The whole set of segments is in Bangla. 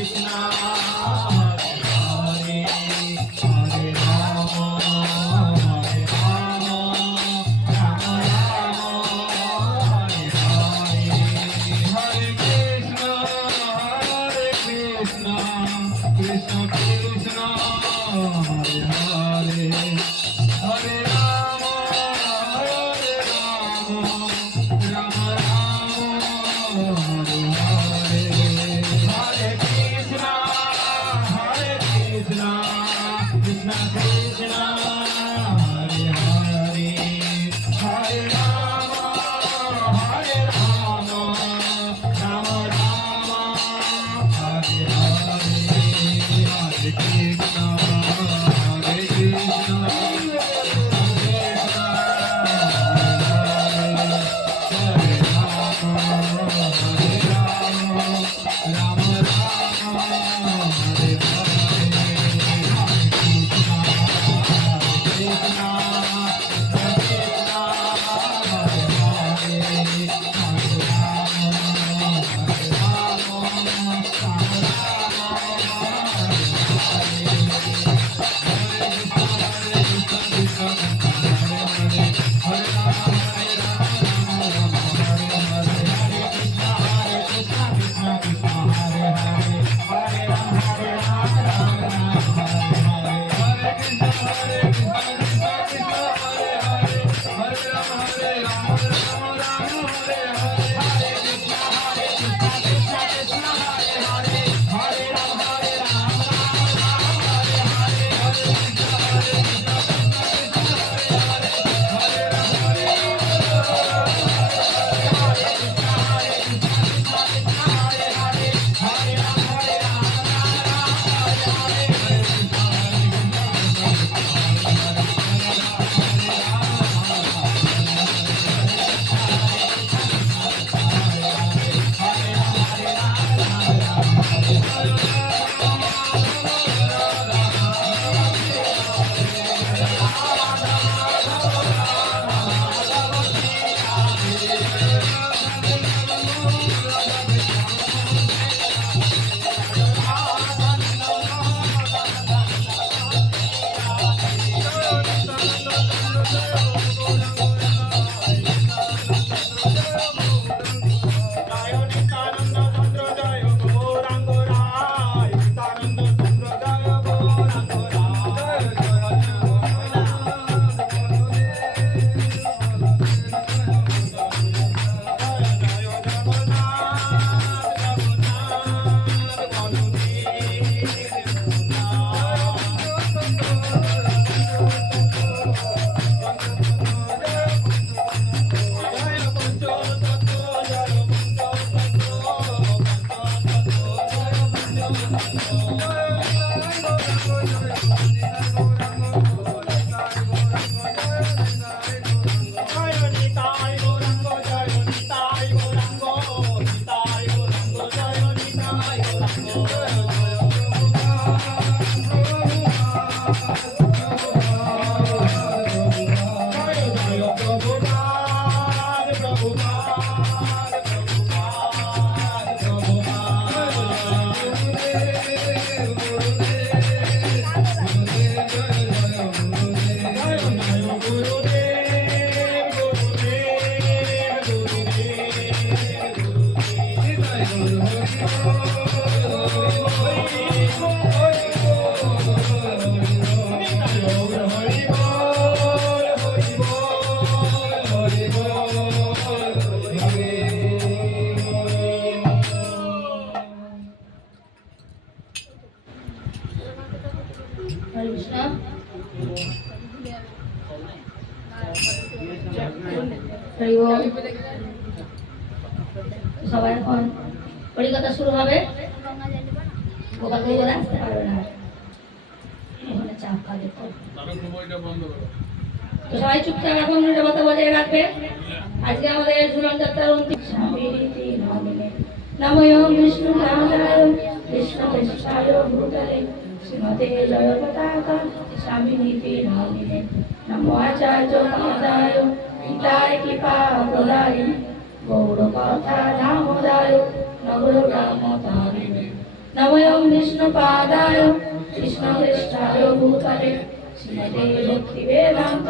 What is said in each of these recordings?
Krishna সবাই এখন পরিকথা শুরু হবে। গোপাল ভাই বলে আসতে পারবে না, চাপ খাবে তো সবাই চুপচাপ এখন নিরবতা বজায় রাখবে। আজকে আমাদের ঝুলন যাত্রার অন্তিম নমঃ বিষ্ণু নারায়ণ কৃষ্ণ কৃষ্ণায় ভূতলে শ্রীমতে জয় পতাকা স্বামী নীতি নামিনে নমো আচার্য পাদায় পিতায় কৃপা প্রদায় গৌর কথা দামোদায় নগর রাম তারিণে নমঃ বিষ্ণু পাদায় কৃষ্ণ কৃষ্ণায় ভূতলে শ্রীমতে ভক্তি বেদান্ত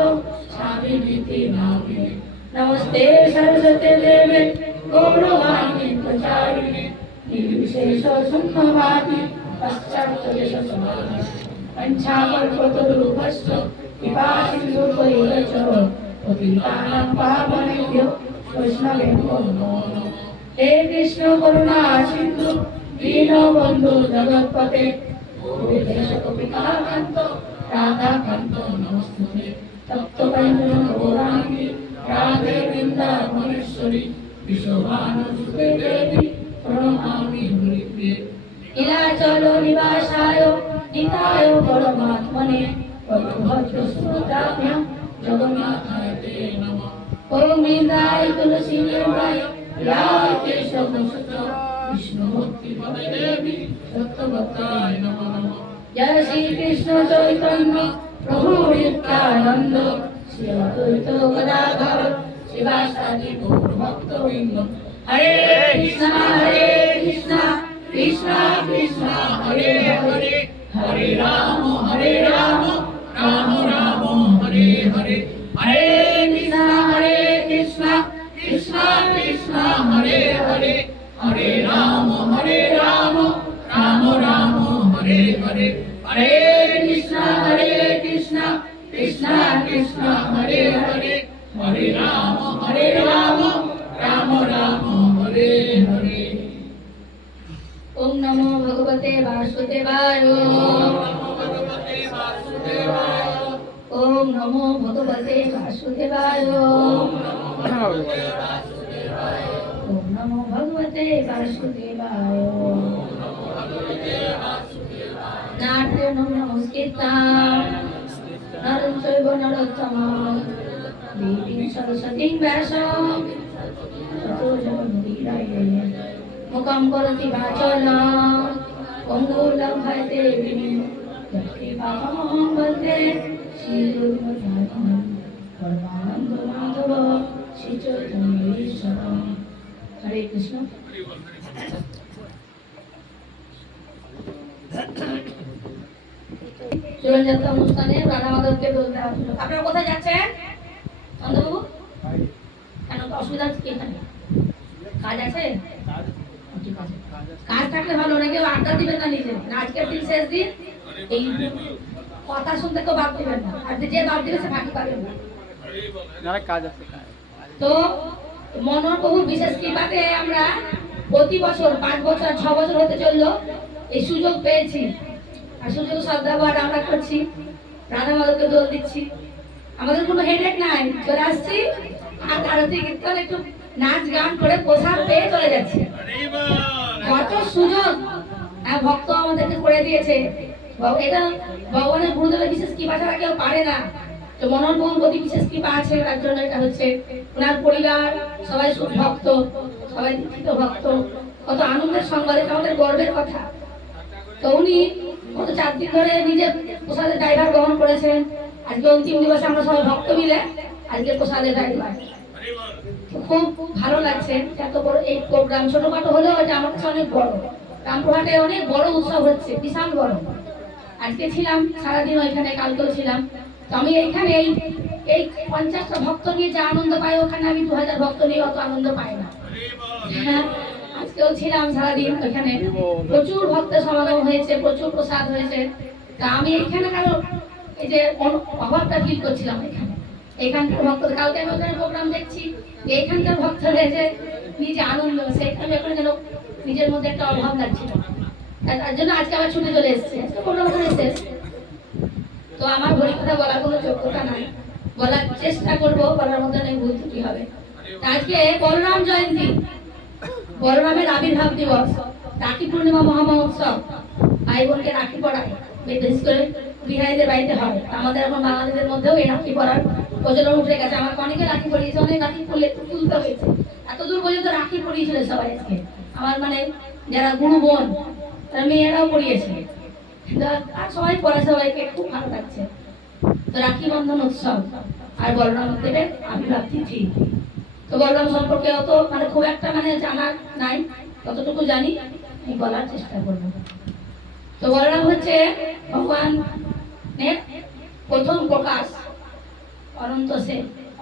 স্বামী নীতি নামিনে নমস্তে সরস্বতী দেবে গৌরবাণী প্রচারিণে निर्विशेष शून्यवादी पश्चात्देश पंचाकल्पतरुभश्च कृपासिन्धुभैश्च पतितानां पावनेभ्यो वैष्णवेभ्यो नमो नमः। हे कृष्ण करुणा सिन्धु दीनबन्धु जगत्पते गोपेश गोपिकान्त राधाकान्त नमोस्तुते तप्तकाञ्चन गौराङ्गी राधे वृन्दावनेश्वरी विश्वभानुसुते देवी प्रणमामि हरिप्रिये नीलाचलो निवासाय निताय परमात्मने भद्र सुभद्राभ्यां जगन्नाथाय ते नमः। ओम इंद्राय तुलसी देवाय याय केशवसुत विष्णु भक्ति पदे देवी सत्यवताय नमः। जय श्री कृष्ण चैतन्य प्रभु नित्यानंद श्री अद्वैत गदाधर शिवासादि गौर भक्तवृंद। हरे कृष्णा कृष्णा कृष्णा हरे हरे हरे राम राम राम हरे हरे। हरे कृष्णा कृष्णा कृष्णा हरे हरे हरे राम राम राम हरे हरे। हरे कृष्णा कृष्णा कृष्णा हरे हरे हरे राम राम हरे हरे। ओम नमो भगवते वासुदेवाय ओम नमो भगवते वासुदेवाय ओम नमो भगवते वासुदेवाय। नाट्यं नमस्कृतं नरं चैव नरोत्तमं देवीं सरस्वतीं व्यासं ततो जयमुदीरये मुखं करोति वाचालं पङ्गुलं लङ्घयते गिरिं यत्कृपातमहं वन्दे श्रीगुरुमूर्तिं परमानन्द माधव श्रीचैतन्येश्वरं। हरे कृष्ण। চলন যাত্রা অনুষ্ঠানে রাধা মাধবকে বলতে হবে। আপনারা কোথায় যাচ্ছেন চন্দ্রবাবু? কেন অসুবিধা কি? এখানে কাজ আছে? ঠিক আছে, কাজ থাকলে ভালো না, কেউ আড্ডা দিবেন না নিজে। আজকের দিন শেষ দিন, এই কথা শুনতে কেউ বাদ দিবেন না, আর যে বাদ দিবে সে ফাঁকি পাবেন না। কাজ আছে তো মনোহর প্রভুর বিশেষ কৃপাতে আমরা প্রতি বছর 5 বছর 6 বছর হতে চললো এই সুযোগ পেয়েছি, আর সুযোগ সদ্ব্যবহার আমরা করছি, রাধা মাধবকে দোল দিচ্ছি। আমাদের কোনো হেডেক নাই, চলে আসছি আর আরতি কীর্তন একটু নাচ গান করে প্রসাদ পেয়ে চলে যাচ্ছে। কত সুযোগ ভক্ত আমাদেরকে করে দিয়েছে, এটা ভগবানের গুরুদেবের বিশেষ কৃপা ছাড়া কেউ পারে না। তো মনোহর প্রভুর প্রতি বিশেষ কৃপা আছে, তার জন্য এটা হচ্ছে। ওনার পরিবার সবাই ভক্ত, সবাই দীক্ষিত ভক্ত, কত আনন্দের সংবাদ, এটা আমাদের গর্বের কথা। তো উনি গত 4 দিন ধরে নিজে প্রসাদের ড্রাইভার গ্রহণ করেছেন। আজকে অন্তিম দিবসে আমরা সবাই ভক্ত মিলে আজকে প্রসাদের ড্রাইভার। খুব ভালো লাগছে। এত বড় এই প্রোগ্রাম, ছোটখাটো হলেও এটা আমার কাছে অনেক বড়। রামপুরহাটে অনেক বড় উৎসব হচ্ছে, বিশাল বড়। আজকে ছিলাম সারাদিন ওইখানে, কালকেও ছিলাম। তো আমি এইখানে এই 50টা ভক্ত নিয়ে যে আনন্দ পাই, ওখানে আমি 2000 ভক্ত নিয়ে অত আনন্দ পাই না। হ্যাঁ, আজকেও ছিলাম সারাদিন ওইখানে, প্রচুর ভক্তের সমাগম হয়েছে, প্রচুর প্রসাদ হয়েছে। তা আমি এইখানে কারো এই যে অভাবটা ফিল করছিলাম এখানকার ভক্ত। কালকে আমি ওখানে প্রোগ্রাম দেখছি, এখানকার ভক্তদের যে নিজে আনন্দ, সেখানে এখন যেন নিজের মধ্যে একটা অভাব লাগছিল। তার জন্য আজকে আবার ছুটে চলে এসেছে, প্রোগ্রাম ওখানে শেষ। তো আমার ভরি কথা বলার কোনো যোগ্যতা নাই, বলার চেষ্টা করবো, বলার মধ্যে অনেক ভুল ত্রুটি হবে। আজকে বলরাম জয়ন্তী, বলরামের আবির্ভাব দিবস, রাখি পূর্ণিমা মহামহোৎসব, ভাই বোনকে রাখি পড়ায়, বিশেষ করে বিহারীদের বাড়িতে হয়। আমাদের এখন বাঙালিদের মধ্যেও এই রাখি পড়ার প্রচলন উঠে গেছে। আমার অনেকে রাখি পড়িয়েছে, অনেক রাখি তুলতে হয়েছে, এতদূর পর্যন্ত রাখি পড়িয়েছিল সবাই। আজকে আমার মানে যারা গুরু বোন, তারা মেয়েরাও পড়িয়েছে, আর সবাই পড়ে, সবাইকে খুব ভালো লাগছে। তো রাখি বন্ধন উৎসব আর বলরাম দেবের আবির্ভাব তিথি। তো বলরাম সম্পর্কে অত মানে খুব একটা মানে জানা নাই, ততটুকু জানি আমি বলার চেষ্টা করব। তো বলরাম হচ্ছে ভগবানের প্রথম প্রকাশ,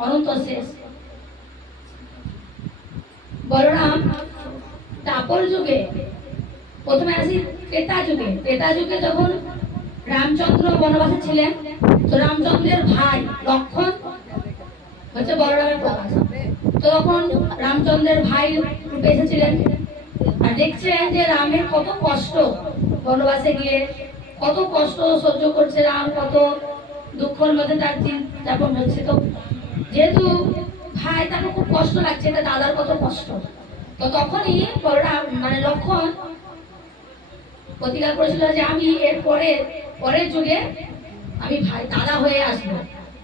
অনন্ত শেষ। বলরাম তাপর যুগে, প্রথমে আসি ত্রেতা যুগে যখন রামচন্দ্র বনবাসে ছিলেন, তো রামচন্দ্রের ভাই লক্ষণ হচ্ছে বলরামের প্রকাশ। তো তখন রামচন্দ্রের ভাই রূপে এসেছিলেন, আর দেখছেন যে রামের কত কষ্ট, বনবাসে গিয়ে কত কষ্ট সহ্য করছে রাম, কত দুঃখের মধ্যে তার দিন যাপন হচ্ছে। তো যেহেতু ভাই, তাকে খুব কষ্ট লাগছে, এটা দাদার কত কষ্ট। তো তখনই বলরাম মানে লক্ষণ প্রতিজ্ঞা করেছিল যে আমি এর পরের যুগে আমি দাদা হয়ে আসবো।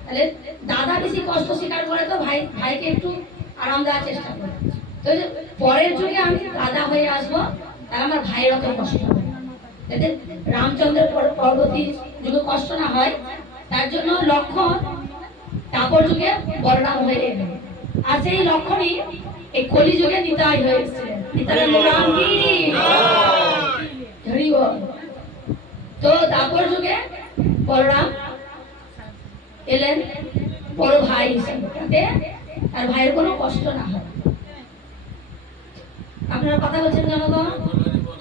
তাহলে দাদা বেশি কষ্ট স্বীকার করে, তো ভাইকে একটু আরাম দেওয়ার চেষ্টা করে। তো পরের যুগে আমি দাদা হয়ে আসবো, তাহলে আমার ভাইয়ের অত কষ্ট হবে, যাতে রামচন্দ্রের পরবর্তী যুগে কষ্ট না হয়, তার জন্য লক্ষণ তারপর যুগে বলরাম হয়ে এলেন। আর সেই লক্ষণই এই কলি যুগে নিতাই হয়ে এসেছিলেন। তো তারপর যুগে বলরাম এলেন বড় ভাই হিসেবে, যাতে তার ভাইয়ের কোনো কষ্ট না হয়। আপনারা কথা বলছেন জনগণ,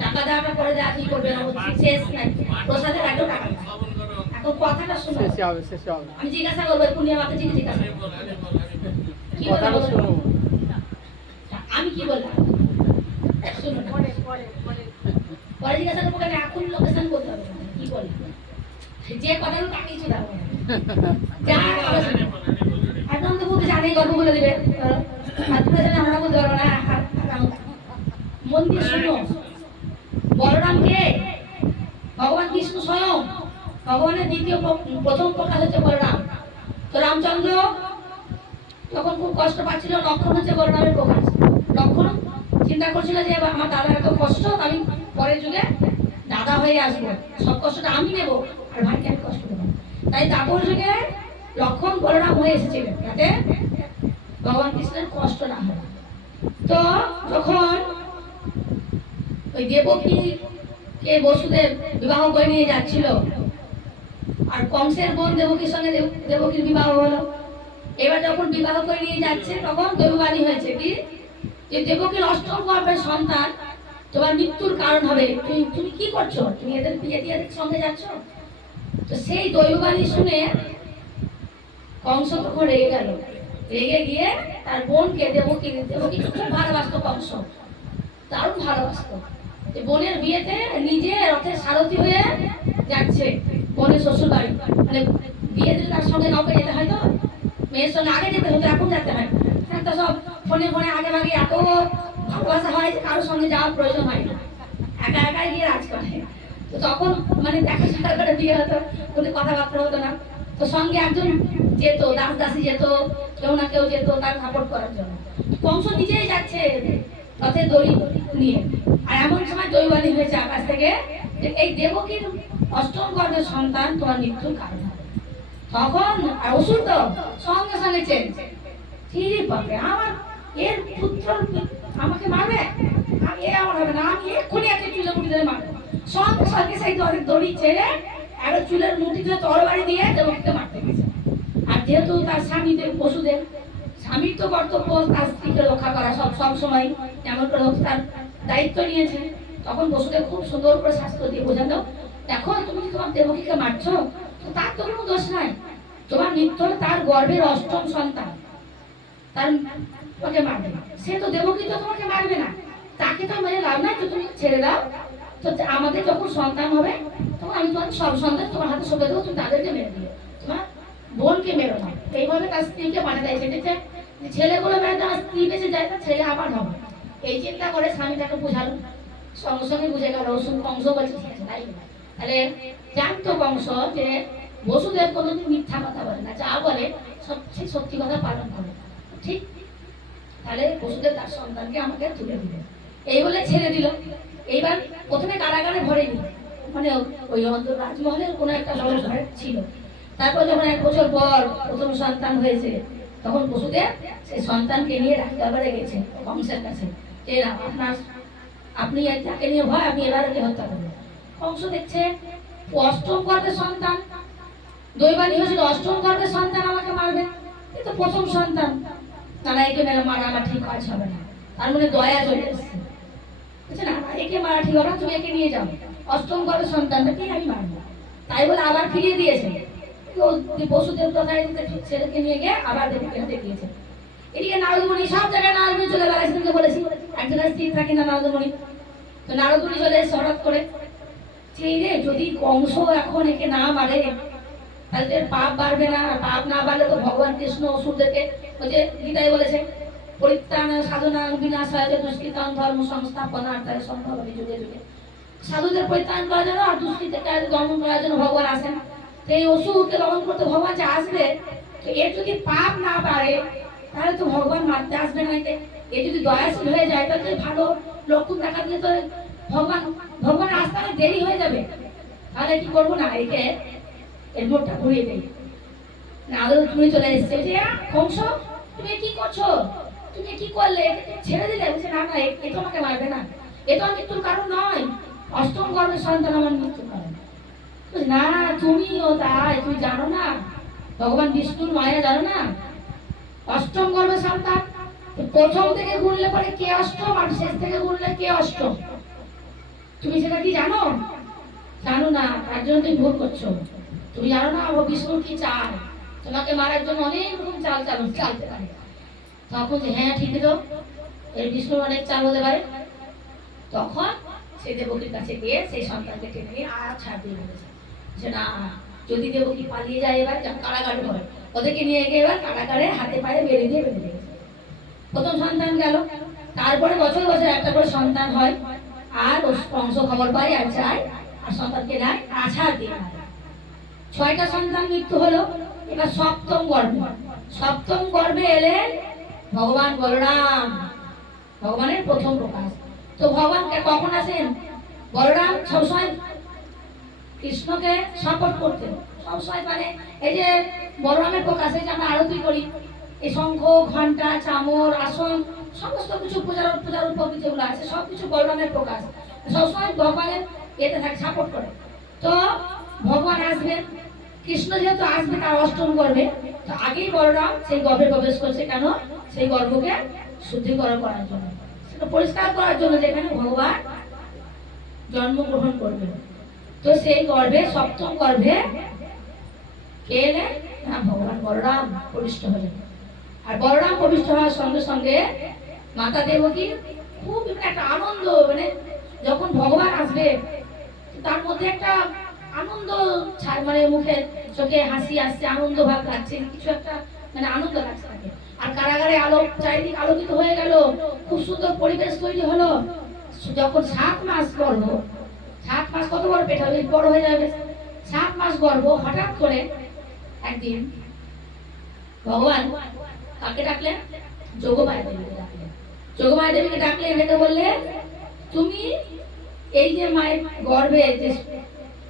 টাকা দেওয়াটা পরে দেওয়া কি করবেন, শেষ নাই, প্রসাদের আগেও টাকা। এখন কথাটা শুনুন, আমি জিজ্ঞাসা করবো, পূর্ণিমা মাকে জিজ্ঞাসা কি আমি কি বললাম শুনুন, পরে জিজ্ঞাসা করবো, কেন এখন লোকেশন বলতে হবে কি বললাম, যে কথাগুলো তাকে কিছু দেবো যা একদম তো বলতে জানে, গল্প বলে দেবে, আমরা বলতে পারবো না। মন দিয়ে শুনো, বলরামকে ভগবান বিষ্ণু স্বয়ং, ভগবানের প্রথম প্রকাশ হচ্ছে বলরাম। তো রামচন্দ্র তখন খুব কষ্ট পাচ্ছিল, লক্ষণ হচ্ছে বলরামের প্রকাশ। লক্ষণ চিন্তা করছিল যে আমার দাদার এত কষ্ট, আমি পরের যুগে দাদা হয়ে আসবো, সব কষ্টটা আমি নেবো, আর ভাইকে আমি কষ্ট দেবো। তাই তারপর যুগে লক্ষণ বলরাম হয়ে এসেছিলেন, যাতে ভগবান কৃষ্ণের কষ্ট না হয়। তো যখন ওই দেবকীকে বসুদেব বিবাহ করে নিয়ে যাচ্ছিল, আর কংসের বোন দেবকীর সঙ্গে দেবকীর বিবাহ হলো। এবার যখন বিবাহ করে নিয়ে যাচ্ছে, তখন দৈববাণী হয়েছে কি, যে দেবকীর অষ্টম গর্ভের সন্তান তোমার মৃত্যুর কারণ হবে, তুমি কি করছো, তুমি এদের বিয়ে দিয়ে সঙ্গে যাচ্ছ। তো সেই দৈববাণী শুনে কংস তখন রেগে গেল, রেগে গিয়ে তার বোনকে দেবকী খুব ভালোবাসতো কংস, দারুণ ভালোবাসতো। বোনের বিয়েতে নিজে রথের সারথি হয়ে যাচ্ছে বোনের শ্বশুর বাড়ি, মানে বিয়ে দিলে তার সঙ্গে কাউকে যেতে হয়, তো মেয়ের সঙ্গে আগে যেতে হতো, এখন যেতে হয় না। তো সব ফোনে আগে ভাগে এত ভালোবাসা হয় যে কারোর সঙ্গে যাওয়ার প্রয়োজন হয় না, একা একাই গিয়ে রাজ করে। তো তখন মানে দেখা সারা করে বিয়ে হতো, কোনো কথাবার্তা হতো না। তো সঙ্গে একজন যেত, দাসী যেত, কেউ না কেউ যেত তার সাপোর্ট করার জন্য। কংস নিজেই যাচ্ছে রথের দড়ি নিয়ে, আর এমন সময় দৈবানী হয়েছে আকাশ থেকে যে এই দেবকীর অষ্টম গর্ভের সন্তান তোমার মৃত্যুর কারণ হবে। তখন অসুর তো সঙ্গে সঙ্গে চেয়েছে, ঠিক পাবে আমার এর পুত্র আমাকে মারবে, আমি এ আমার হবে না, আমি এক্ষুনি একে চুলের মুঠি ধরে মারবো। সঙ্গে সঙ্গে সেই দড়ি ছেড়ে একটা চুলের মুঠি ধরে তরবারি দিয়ে দেবকীকে মারতে গেছে। আর যেহেতু তার স্বামীদের পশুদের স্বামীর তো কর্তব্য তার স্ত্রীকে রক্ষা করা সব সময়, যেমন করে তার দায়িত্ব নিয়েছে, তখন পশুদের খুব সুন্দর করে শাস্ত্র দিয়ে বোঝানো, দেখো তুমি তোমার দেবকীকে মারছো, তো তার তো কোনো দোষ নাই, তোমার মৃত্যু হলে তার গর্ভের অষ্টম সন্তান, তার তোমাকে মারবে না, সে তো দেবকী তো তোমাকে মারবে না, তাকে তো মেরে লাভ নাই, তো তুমি ছেড়ে দাও। তো আমাদের যখন সন্তান হবে তখন আমি তোমার সব সন্তান তোমার হাতে সঁপে দেবো, তুমি তাদেরকে মেরে দিও, তোমার বোনকে মেরো না। এইভাবে তার স্ত্রীকে মানে দেয়, সেটা ছেলেগুলো মেরে তার স্ত্রী বেঁচে যায়, তার ছেলে আবার হবে। এই চিন্তা করে স্বামী তাকে বুঝালো, সঙ্গে সঙ্গে বুঝে গেল। কংস বলছে ঠিক আছে তাই। তাহলে জানতো কংস যে বসুদেব কোনোদিন মিথ্যা কথা বলে না, যা বলে সবচেয়ে সত্যি কথা পালন করে, ঠিক। তাহলে বসুদেব তার সন্তানকে আমাকে তুলে দিল, এই বলে ছেড়ে দিল। এইবার প্রথমে কারাগারে ভরেনি, মানে ওই রাজমহলের কোনো একটা বড় ঘর ছিল। তারপর যখন 1 বছর পর প্রথম সন্তান হয়েছে, তখন বসুদেব সেই সন্তানকে নিয়ে দরবারে গেছে কংসের কাছে, যে আপনার আপনি যাকে নিয়ে ভয় আপনি এবার হত্যা করবেন। কংস দেখছে অষ্টম গর্ভের সন্তান, দৈবানী হয়েছিল অষ্টম গর্ভের সন্তান আমাকে মারবে, কিন্তু প্রথম সন্তান, তারা একে মেরে মারা আমার ঠিক কাজ হবে না। তার মানে দয়া চলে এসছে, বুঝছে না, একে মারা ঠিক হবে না, তুমি একে নিয়ে যাও, অষ্টম গর্ভের সন্তানটাকে আমি মারবো। তাই বলে আবার ফিরিয়ে দিয়েছে। বসুদেব ছেলেকে নিয়ে গিয়ে আবার দেবীকে হাতে দিয়েছে। এদিকে নারদমণি সব জায়গায় নারদমণি চলে বেড়াইছে, তুমি বলেছি এক জায়গায় স্থির থাকে না নারদমণি। তো নারদমণি চলে এসে হঠাৎ করে, সেই রে যদি কংস এখন একে না মারে তাহলে পাপ বাড়বে না, পাপ না বাড়লে তো ভগবান কৃষ্ণ অসুরদেরকে ওই যে গীতায় বলেছে পরিত্রাণ সাধনা বিনাশায় দুষ্কৃতাং ধর্ম সংস্থাপনার্থায় সম্ভব যুগে যুগে, সাধুদের পরিত্রাণ করার জন্য আর দুষ্কৃতকে দমন করার জন্য ভগবান আসেন। এই অসুরকে দমন করতে ভগবান যে আসবে, তো এর যদি পাপ না বাড়ে তাহলে তো ভগবান মারতে আসবে না। এ যদি দয়াশীল হয়ে যায় তাহলে ভালো লক্ষণ দেখা দিলে তো ভগবানের আসতে দেরি হয়ে যাবে। তাহলে কি করবো না, একে এর মোটটা ঘুরিয়ে দেয়। তুমি চলে এসছে, কংস তুমি কি করছো, তুমি কি করলে, ছেড়ে দিলে? বলছে না না, এ তো আমাকে মারবে না, এ তো মৃত্যুর কারণ নয়, অষ্টম গর্ভের সন্তান আমার মৃত্যুর কারণ। না তুমিও তাই, তুমি জানো না ভগবান বিষ্ণুর মায়া জানো না, অষ্টম গর্ভের সন্তান প্রথম থেকে গুনলে পরে কে অষ্টম আর শেষ থেকে গুনলে কে অষ্টম, তুমি সেটা কি জানো? জানো না, তার জন্য তুমি ভুল করছো। তুমি জানো না বিষ্ণুর কি চাল, তোমাকে মারার জন্য অনেক রকম চালতে পারে। তখন হ্যাঁ ঠিক তো, এই বিষ্ণুর অনেক চাল হতে পারে। তখন সে দেবকীর কাছে গিয়ে সেই সন্তানকে টেনে নিয়ে আর ছাড় দিয়ে বলেছে যে না, যদি দেবকী পালিয়ে যায় এবার কারাগারে হয়, ওদেরকে নিয়ে গিয়ে এবার কারাগারে হাতে পায়ে বেঁধে দিয়ে বেঁধে দিয়েছে। প্রথম সন্তান গেল, তারপরে বছর বছর একটা করে সন্তান হয়, আর কংস খবর পায় আর যায়, আর সন্তানকে নেয় আছাড় দিয়ে মারে। 6টা সন্তান মৃত্যু হলো। এবার সপ্তম গর্ভে এলেন ভগবান বলরাম, ভগবানের প্রথম প্রকাশ। তো ভগবান কখন আসেন? বলরাম সবসময় কৃষ্ণকে সাপোর্ট করতেন, সবসময় মানে এই যে বলরামের প্রকাশে যে আমরা আরতি করি, এই শঙ্খ ঘন্টা চামর আসন সমস্ত কিছু পূজার উপকৃত যেগুলো আছে সবকিছু বলরামের প্রকাশ, সবসময় ভগবানের এতে থাকে, সাপোর্ট করে। তো ভগবান আসবেন, কৃষ্ণ যেহেতু আসবে তার অষ্টম গর্ভে, তো আগেই বলরাম সেই গর্ভে প্রবেশ করছে। কেন? সেই গর্ভকে শুদ্ধিকরণ করার জন্য, সেটা পরিষ্কার করার জন্য, যেখানে ভগবান জন্মগ্রহণ করবেন। তো সেই গর্ভে সপ্তম গর্ভে কে এলেন না, ভগবান বলরাম প্রবিষ্ট হলেন। আর বলরাম প্রবিষ্ট হওয়ার সঙ্গে সঙ্গে মাতা দেবকী খুব একটা আনন্দ, মানে যখন ভগবান আসবে তার মধ্যে একটা আনন্দ, মানে মুখে চোখে হাসি আসছে, আনন্দ ভাব লাগছে, কিছু একটা মানে আনন্দ লাগছে তাকে। আর কারাগারে আলোক চারিদিক আলোকিত হয়ে গেল, খুব সুন্দর পরিবেশ তৈরি হলো। যখন 7 মাস গর্ভ, 7 মাস কত বড় পেট হবে, বড় হয়ে যাবে, 7 মাস গর্ভ, হঠাৎ করে একদিন ভগবান কাকে ডাকলেন? যোগমায়া দেবীকে ডাকলেন। যোগমায়া দেবীকে ডাকলেন, এটাকে বললেন তুমি এই যে মায়ের গর্ভে যে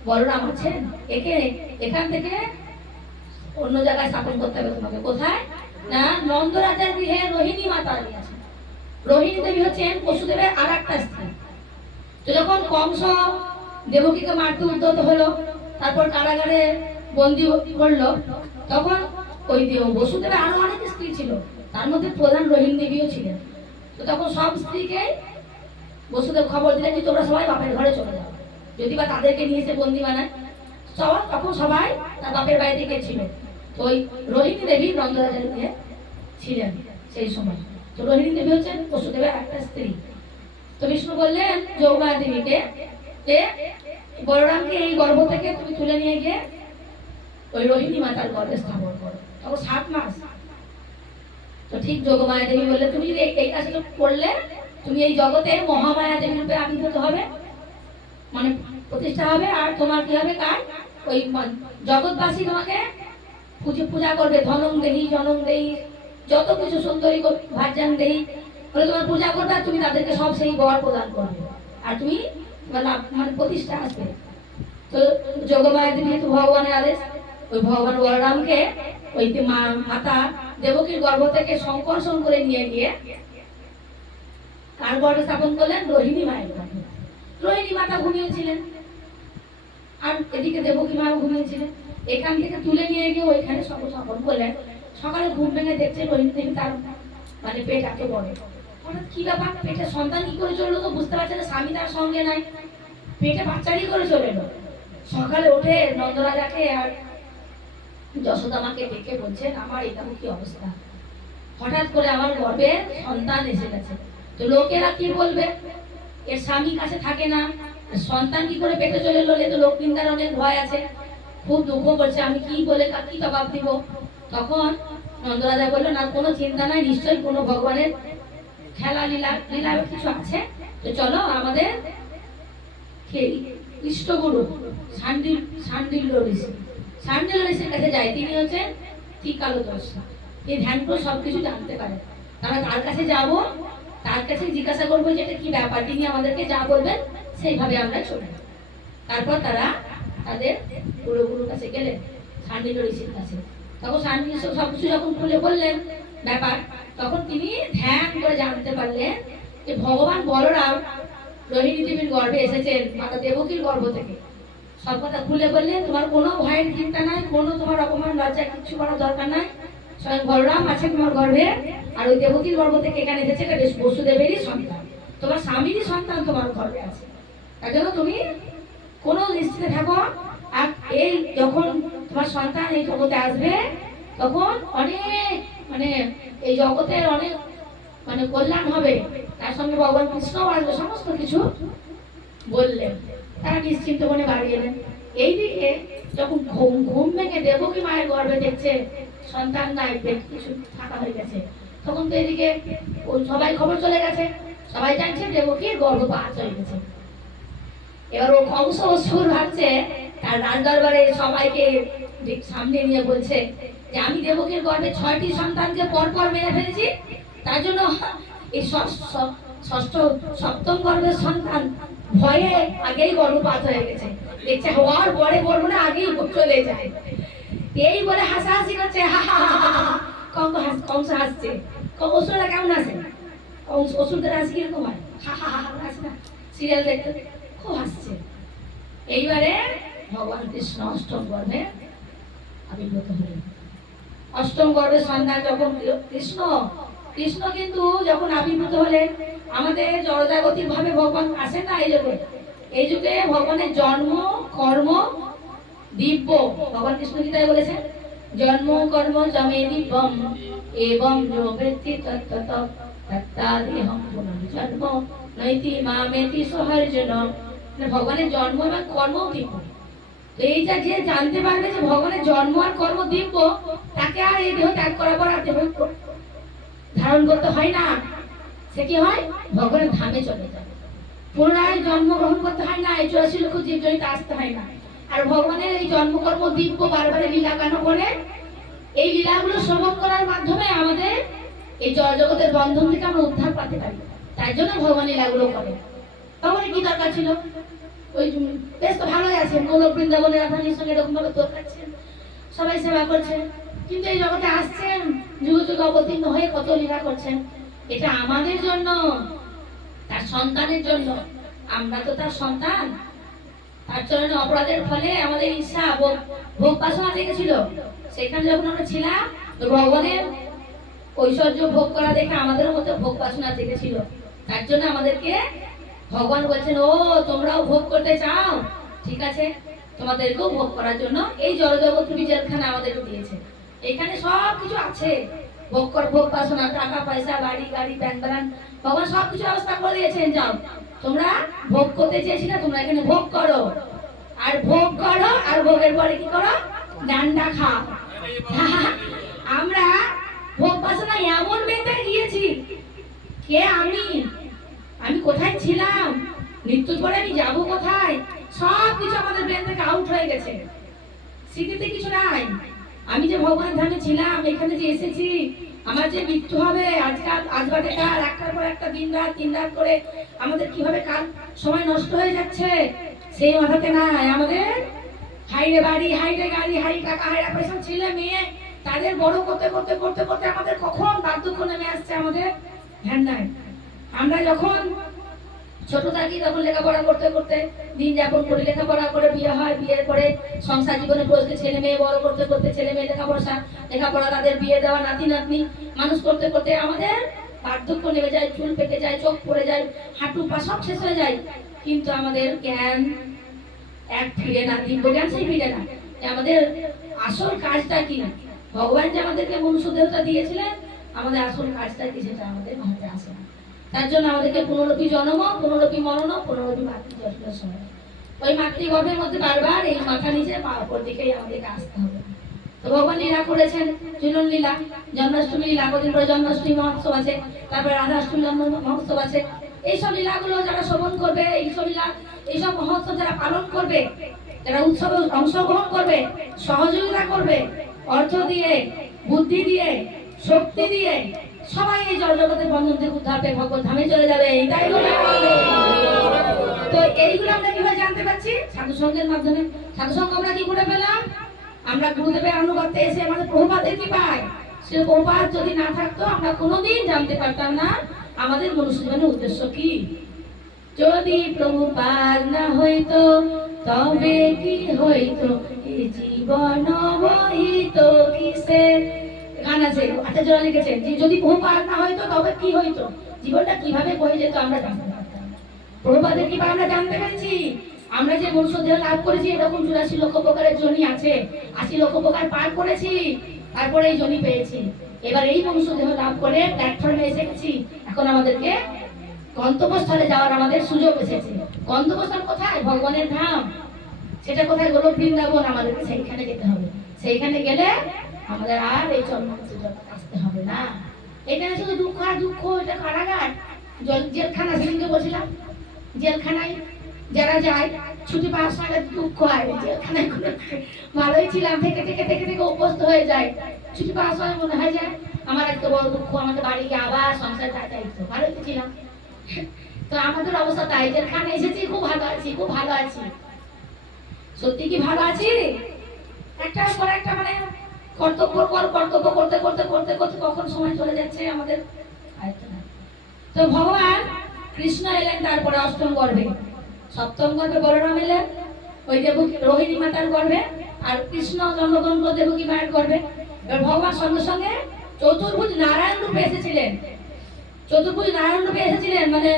বলরাম আছেন, একে এখান থেকে অন্য জায়গায় স্থাপন করতে হবে তোমাকে। কোথায় না, নন্দরাজার গৃহে রোহিণী মাতা আছে। রোহিণী দেবী হচ্ছেন বসুদেবের আর একটা স্ত্রী। তো যখন কংস দেবকীকে মারতে উদ্যত হলো, তারপর কারাগারে বন্দী করলো, তখন ওই বসুদেবের আরো অনেক স্ত্রী ছিল, তার মধ্যে প্রধান রোহিণী দেবীও ছিলেন। তো তখন সব স্ত্রীকে বসুদেব খবর দিলেন যে তোমরা সবাই বাপের ঘরে চলে যাও, যদি বা তাদেরকে নিয়ে এসে বন্দি বানায়। তখন সবাই তার বাপের বাড়িতে গিয়েছিল। তো ওই রোহিণী দেবী নন্দরাজার গৃহে ছিলেন সেই সময়। তো রোহিণী দেবী হচ্ছেন বসুদেবের একটা স্ত্রী। তো বিষ্ণু বললেন যোগমায়া দেবীকে যে বলরামকে এই গর্ভ থেকে তুমি তুলে নিয়ে গিয়ে ওই রোহিণী মাতার গর্ভে স্থাপন করো। তখন 7 মাস। তো ঠিক যোগমায়া দেবী বললে তুমি যদি এই কাজটা করলে তুমি এই জগতে মহামায়া দেবী রূপে আবির্ভূত হবে, মানে প্রতিষ্ঠা হবে। আর তোমার কি হবে, কার ওই জগৎবাসী তোমাকে পূজা করবে। ধনং দেহি জনং দেহি, যত কিছু সুন্দরী ভার্যান দেহি বলে তোমার পূজা করবে, আর তুমি তাদেরকে সব সেই বর প্রদান করবে, আর তুমি মানে প্রতিষ্ঠা আসবে। তো যোগমায়া দেবী যেহেতু ভগবানের আদেশ, ওই ভগবান বলরামকে ওই মাতা দেবকীর গর্ভ থেকে সংকর্ষণ করে নিয়ে গিয়ে কার গর্ভে স্থাপন করলেন, রোহিণী মায়ের গর্ভে। রোহিণী মাতা ঘুমিয়েছিলেন, আর এদিকে দেবকী মাও ঘুমিয়েছিলেন। এখান থেকে তুলে নিয়ে গিয়ে ওইখানে স্থাপন করলেন। সকালে ঘুম ভেঙে দেখছে রোহিণী দেবী তার মানে পেট এত বড়। হঠাৎ কি ব্যাপার, পেটে সন্তান কি করে চললো, তো বুঝতে পারছে না, স্বামী তার সঙ্গে নাই, পেটে বাচ্চারই করে চলে এলো। সকালে উঠে নন্দরাজাকে আর যশোদা মাকে ডেকে বলছেন আমার এটা কি অবস্থা, হঠাৎ করে আমার গর্ভে সন্তান এসে গেছে। তো লোকেরা কি বলবে, এর স্বামী কাছে থাকে না, সন্তান কি করে পেটে চলে এলো, তো লোক নিন্দার অনেক ভয় আছে, খুব দুঃখ করছে, আমি কি বলে কি জবাব দিব। তখন নন্দরাজা বললো না, কোনো চিন্তা নাই, নিশ্চয়ই কোনো ভগবানের খেলা লীলা কিছু আছে। তো চলো আমাদের ইষ্টগুরু শাণ্ডিল্য ঋষির কাছে যাই। তিনি হচ্ছেন ত্রিকালদর্শী, এই ধ্যান করে সবকিছু জানতে পারে। তারা তার কাছে যাব, তার কাছে জিজ্ঞাসা করবো যে এটা কি ব্যাপার, তিনি আমাদেরকে যা বলবেন সেইভাবে আমরা চলব। তারপর তারা তাদের গুরুর কাছে গেলেন, শাণ্ডিল্য ঋষির কাছে। তখন শাণ্ডিল্য সবকিছু যখন খুলে বললেন ব্যাপার, তখন তিনি ধ্যান করে জানতে পারলেন যে ভগবান বলরাম রোহিণী দেবীর গর্ভে এসেছেন মাতা দেবকীর গর্ভ থেকে। সব কথা খুলে বললেন, তোমার কোনো ভয়ের চিন্তা নাই, কোনো তোমার অপমান লজ্জা কিছু করার দরকার নাই, স্বয়ং বলরাম আছে তোমার গর্ভে, আর ওই দেবকীর গর্ভ থেকে এখানে এসেছে, এটা বসুদেবেরই সন্তান, তোমার স্বামীরই সন্তান তোমার গর্ভে আছে। তার জন্য তুমি কোনো নিশ্চিতে থাকো। আর এই যখন তোমার সন্তান এই জগতে আসবে, তখন অনেক মানে এই জগতের অনেক মানে কল্যাণ হবে, তার সঙ্গে ভগবান কৃষ্ণ আসবে, সমস্ত কিছু বললেন। তারা নিশ্চিন্ত মনে বাড়ি এলেন। এইদিকে যখন ঘুম ভেঙে দেবকী মায়ের গর্ভে দেখছে সন্তান নাই, পেট কিছু ফাঁকা হয়ে গেছে, তখন তো এদিকে সবাই খবর চলে গেছে, সবাই জানছে দেবকীর গর্ভপাত হয়ে গেছে। এবার ও কংস অসুর ভাবছে, তার রাজদরবারে সবাইকে সামনে নিয়ে বলছে যে আমি দেবকীর গর্ভে 6টি সন্তানকে পরপর মেরে ফেলেছি, তার জন্য এই সপ্তম গর্ভের সন্তান ভয়ে আগেই গর্ভপাত হয়ে গেছে, দেখছে হওয়ার পরে বলবো না, আগেই চলে যায়। এই বলে হাসাহাসি করছে, কংস হাসছে। অসুররা কেমন আছে, অসুরদের হাসি কিরকম হয়, হাসে না, সিরিয়াল দেখতে খুব হাসছে। এইবারে ভগবান কৃষ্ণ অষ্টম গর্ভে আবির্ভূত হলেন। অষ্টম গর্ভের সন্তান যখন কৃষ্ণ কিন্তু যখন আবির্ভূত হলেন, আমাদের জড়জাগতিক ভাবে ভগবান আসেন না এই যুগে ভগবানের জন্ম কর্ম দিব্য। ভগবান কৃষ্ণ গীতায় বলেছেন জন্ম কর্ম জমে দিব্যম এবং যোগেতি তত্ত্বত তত্তাদেহম পুনর্জন্ম নৈতি মামেতি সহর্জন। ভগবানের জন্ম এবং কর্ম দিব্য। এই যে জানতে পারবে যে ভগবানের জন্ম আর কর্ম দিব্য, তাকে আর এই দেহ ত্যাগ করার পর আর দেহ ধারণ করতে হয় না। সে কি হয়, ভগবানের ধামে চলে যায়, পুনরায় জন্মগ্রহণ করতে হয় না, এই 84 লক্ষ জীবজনিতে আসতে হয় না। আর ভগবানের এই জন্মকর্ম দিব্য বারবার লীলা কেন করে, এই লীলাগুলো শ্রবণ করার মাধ্যমে আমাদের এই জড় জগতের বন্ধন থেকে আমরা উদ্ধার পাতে পারি, তাই জন্য ভগবান লীলাগুলো করে। ভগবানের কি দরকার ছিল? ওই বেশ তো ভালোই আছেন, গোলক বৃন্দাবনের রাধারানীর সঙ্গে এরকম ভাবে তোর খাচ্ছেন, সবাই সেবা করছেন, কিন্তু এই জগতে আসছেন যুগ যুগ অবতীর্ণ হয়ে কত লীলা করছেন। এটা আমাদের জন্য, তার সন্তানের জন্য। আমরা তো তার সন্তান। তার জন্য অপরাধের ফলে আমাদের ঈর্ষা ভোগ বাসনা দেখেছিল, সেখানে যখন আমরা ছিলাম ভগবানের ঐশ্বর্য ভোগ করা দেখে আমাদের মধ্যে ভোগ বাসনা দেখেছিল। তার জন্য আমাদেরকে ভগবান বলছেন, ও তোমরাও ভোগ করতে চাও, ঠিক আছে, তোমাদেরকেও ভোগ করার জন্য এই জড়জগৎ রূপী জেলখানা আমাদেরকে দিয়েছে। এখানে সব কিছু আছে, ভোগ কর, ভোগ বাসনা, টাকা পয়সা, বাড়ি গাড়ি, ব্যাংক ব্যালেন্স, ভগবান সবকিছু ব্যবস্থা করে দিয়েছেন। যাও, তোমরা ভোগ করতে চেয়েছিলে, তোমরা এখানে ভোগ করো, আর ভোগ করো, আর ভোগের পরে কি করো? ডান্ডা খাও। আমরা ভোগ বাসনা এমন বেঁধে গিয়েছি, কে আমি কোথায় ছিলাম, মৃত্যুর পরে আমি যাবো কোথায়, সব কিছু আমাদের ব্রেন থেকে আউট হয়ে গেছে, স্মৃতিতে কিছু নাই। আমি যে ভগবানের ধামে ছিলাম, এখানে যে এসেছি, আমার যে মৃত্যু হবে আজকাল, আজ বাদে কাল, একটার পর একটা দিন রাত তিন রাত করে আমাদের কিভাবে কাল সময় নষ্ট হয়ে যাচ্ছে, সেই মাথাতে নাই আমাদের। হাইরে বাড়ি, হাইরে গাড়ি, হাই টাকা, হাইরা পয়সা, ছেলে মেয়ে, তাদের বড় করতে করতে করতে করতে আমাদের কখন বার্ধক্য নেমে আসছে আমাদের ধ্যান নাই। আমরা যখন ছোট থাকি তখন লেখাপড়া করতে করতে দিন যাপন করে, লেখাপড়া করে বিয়ে হয়, বিয়ের পরে সংসার জীবনে বসতে, ছেলে মেয়ে বড় করতে করতে, ছেলে মেয়ে লেখাপড়া তাদের বিয়ে দেওয়া, নাতি নাতনি মানুষ করতে করতে আমাদের বার্ধক্য নেমে যায়, চুল পেকে যায়, চোখ পড়ে যায়, হাঁটু পা সব শেষ হয়ে যায়, কিন্তু আমাদের জ্ঞান এক ফিরে না, দিব্য জ্ঞান সেই ফিরে না। আমাদের আসল কাজটা কি? ভগবান যে আমাদেরকে মনুষ্য দেহটা দিয়েছিলেন, আমাদের আসল কাজটা কি সেটা আমাদের মাথায় আসে না। তার জন্য আমাদেরকে পুনরপি জন্ম, পুনরপি মরণ, পুনরপি মাতৃগর্ভের সময়, ওই মাতৃগর্ভের মধ্যে বারবার এই মাথা নিচে পা উপর দিকেই আমাদেরকে আসতে হবে। তো ভগবান লীলা করেছেন, ঝুলন লীলা, জন্মাষ্টমী লীলা, কদিন পরে জন্মাষ্টমী মহোৎসব আছে, তারপরে রাধাষ্টমী জন্ম মহোৎসব আছে। এইসব লীলাগুলো যারা শ্রবণ করবে, এইসব লীলা, এইসব মহোৎসব যারা পালন করবে, যারা উৎসবে অংশগ্রহণ করবে, সহযোগিতা করবে, অর্থ দিয়ে, বুদ্ধি দিয়ে, শক্তি দিয়ে, সবাই এই জড়জগতের বন্ধন থেকে উদ্ধার পেয়ে ভগবত ধামে চলে যাবে। তাই বলে তো এইগুলো আমরা কিভাবে জানতে পারছি? সাধু সঙ্গের মাধ্যমে। সাধু সঙ্গ আমরা কি করে পেলাম? আমরা গুরুদেবের আনুগত্যে এসে আমাদের প্রভুপাদের কি পাই, সে প্রভুপাদ যদি না থাকতো আমরা কোনোদিন জানতে পারতাম না আমাদের মনুষ্য জীবনের উদ্দেশ্য কি। যদি প্রভুপাদ না হইতো তবে কি হইতো, এই জীবন বহিত কিসে। গান আছে, আচার্যরা লিখেছেন যে যদি প্রভুপাদ না হইতো তবে কি হইতো, জীবনটা কিভাবে বয়ে যেত আমরা জানতে পারতাম। প্রভুপাদের কৃপা আমরা জানতে পেরেছি। আমরা যে মনুষ্য দেহ লাভ করেছি, এরকম 84 লক্ষ প্রকারের জনি আছে, 80 লক্ষ প্রকার পার করেছি, তারপরে এই জনি পেয়েছি। এবার এই মনুষ্য দেহ লাভ করে প্ল্যাটফর্মে এসে গেছি, এখন আমাদেরকে গন্তব্যস্থলে যাওয়ার আমাদের সুযোগ এসেছে। গন্তব্যস্থল কোথায়? ভগবানের ধাম। সেটা কোথায়? গোলক বৃন্দাবন। আমাদেরকে সেইখানে যেতে হবে। সেইখানে গেলে আমাদের আর এই জন্মমৃত্যু জগতে আসতে হবে না। এখানে শুধু দুঃখ আর দুঃখ, এটা কারাগার, জেলখানা। সেদিনকে বলছিলাম, জেলখানায় যারা যায় ছুটি পাওয়ার সময় দুঃখ হয়, জেলখানায় ভালোই ছিলাম, থেকে থেকে থেকে থেকে অভ্যস্ত হয়ে যায়, ছুটি পাওয়ার সময় মনে হয় যায় আমার এত বড় দুঃখ, আমাদের বাড়ি গিয়ে আবার সংসার দায়িত্ব, ভালোই তো ছিলাম। তো আমাদের অবস্থা তাই, জেলখানে এসেছি, খুব ভালো আছি, খুব ভালো আছি। সত্যি কি ভালো আছি? একটার পর একটা মানে কর্তব্য করতে করতে করতে করতে কখন সময় চলে যাচ্ছে আমাদের আয়ত্ত নাই। তো ভগবান কৃষ্ণ এলেন, তারপরে অষ্টম গর্ভে, সপ্তম গর্ভে বলরাম এলেন, ওই দেবকী রোহিণী মাতার গর্ভে, আর কৃষ্ণ জন্মগ্রহণ করে দেবকী মায়ের গর্ভে। এবার ভগবান সঙ্গে সঙ্গে চতুর্ভুজ নারায়ণ রূপে এসেছিলেন। চতুর্ভুজ নারায়ণ রূপে এসেছিলেন মানে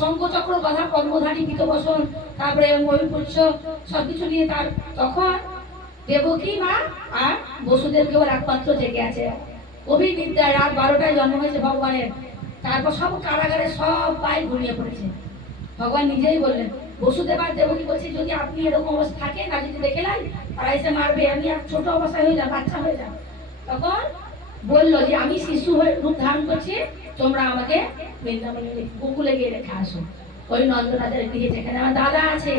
শঙ্খ চক্র গদা পদ্মধারী পীতবসন, তারপরে ময়ূরপুচ্ছ সবকিছু নিয়ে। তার তখন দেবকী মা আর বসুদেব কেবল একমাত্র জেগে আছে, গভীর নিদ্রায়, রাত 12টায় জন্ম হয়েছে ভগবানের। তারপর সব কারাগারে সব পায়ে ঘুমিয়ে পড়েছে। ভগবান নিজেই বললেন, বসুদেব আর দেবকী বলছে যদি আপনি এরকম অবস্থা থাকেন আর যদি দেখে লাই তারা এসে মারবে, আমি এক ছোট অবস্থায় হয়ে যান, বাচ্চা হয়ে যান। তখন বললো যে আমি শিশু হয়ে রূপ ধারণ করছি, তোমরা আমাকে বৃন্দাবনে গোকুলে গিয়ে রেখে আসো, ওই নন্দরাজের গৃহে যেখানে আমার দাদা আছে,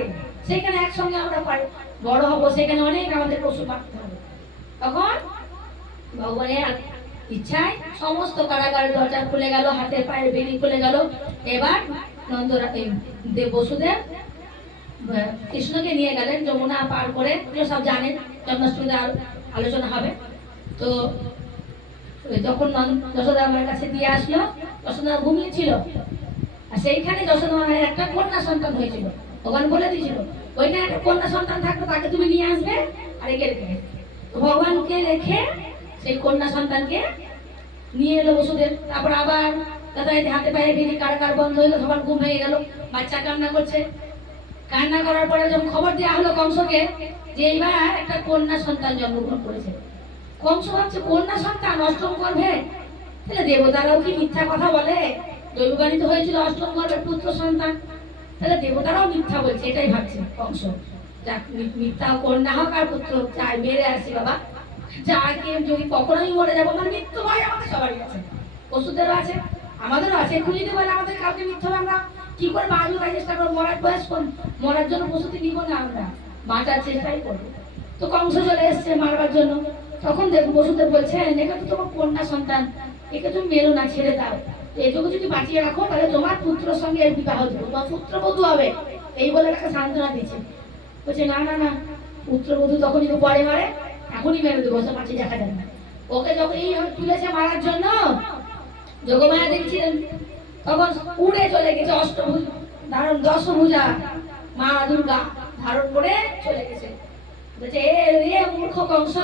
সেখানে একসঙ্গে আমরা বড় হবো, সেখানে অনেক আমাদের পশু পাখতে হবে। তখন ভগবানের ইচ্ছায় সমস্ত কারাগারের দরজা খুলে গেল, হাতের পায়ের বেলি খুলে গেল। এবার বসুদেব কৃষ্ণকে নিয়ে গেলেন যমুনা পার করে, সব জানেন, জন্মাষ্টমীতে আলোচনা হবে। তো যখন যশোদা মায়ের কাছে দিয়ে আসলো, যশোদা ঘুমিয়েছিল, আর সেইখানে যশোদা মায়ের একটা কন্যা সন্তান হয়েছিল। ভগবান বলে দিয়েছিল ওইখানে একটা কন্যা সন্তান থাকবে, তাকে তুমি নিয়ে আসবে আর একে রেখে। তো ভগবানকে রেখে সেই কন্যা সন্তানকে নিয়ে এলো বসুদেব। তারপর আবার তাদের হাতে পায়ে বেরিয়ে কারাগার বন্ধ হইলো, সবার ঘুম ভেঙে গেল, বাচ্চা কান্না করছে। কান্না করার পরে যখন খবর দেওয়া হলো কংসকে যে এইবার একটা কন্যা সন্তান জন্মগ্রহণ করেছে, কংস ভাবছে কন্যা সন্তান অষ্টম গর্ভে, তাহলে দেবতারাও কি মিথ্যা কথা বলে? দৈববাণিত হয়েছিল অষ্টম গর্ভের পুত্র সন্তান, তাহলে দেবতারাও মিথ্যা বলছে, এটাই ভাবছে কংস। যাক, মিথ্যা কন্যা হোক আর পুত্র চাই, মেরে আসি বাবা, যাকে যদি কখনোই মরে যাবো, মানে মৃত্যু ভয় আমাদের সবারই আছে, পশুদেরও আছে, আমাদেরও আছে। এখন যদি বলে আমাদের কাউকে মিথ্যা, আমরা কি করে বাঁচবো তাই চেষ্টা করবো, মরার বয়স কোন, মরার জন্য প্রস্তুতি নিব না, আমরা বাঁচার চেষ্টাই করবো। তো কংস চলে এসছে মারবার জন্য। তখন দেখো বসুদেব বলছেন এটা তো তোমার কন্যা সন্তান, একে তুমি মেরো না, ছেড়ে দাও, এটুকু যদি বাঁচিয়ে রাখো তাহলে তোমার পুত্রের সঙ্গে এর বিবাহ দেবো, তোমার পুত্রবধূ হবে, এই বলে তাকে সান্ত্বনা দিচ্ছে। বলছে না না না, পুত্রবধূ তখনই তো পরে মারে, এখনই মেরে দেবো, সব বাঁচিয়ে দেখা যাবে না। ওকে যখন এইভাবে তুলেছে মারার জন্য, যোগমায়া দেখছিলেন, তখন উড়ে চলে গেছে অষ্টভুজ ধারণ, দশভুজা মা দুর্গা ধারণ করে চলে গেছে। বলছে এ মূর্খ কংস,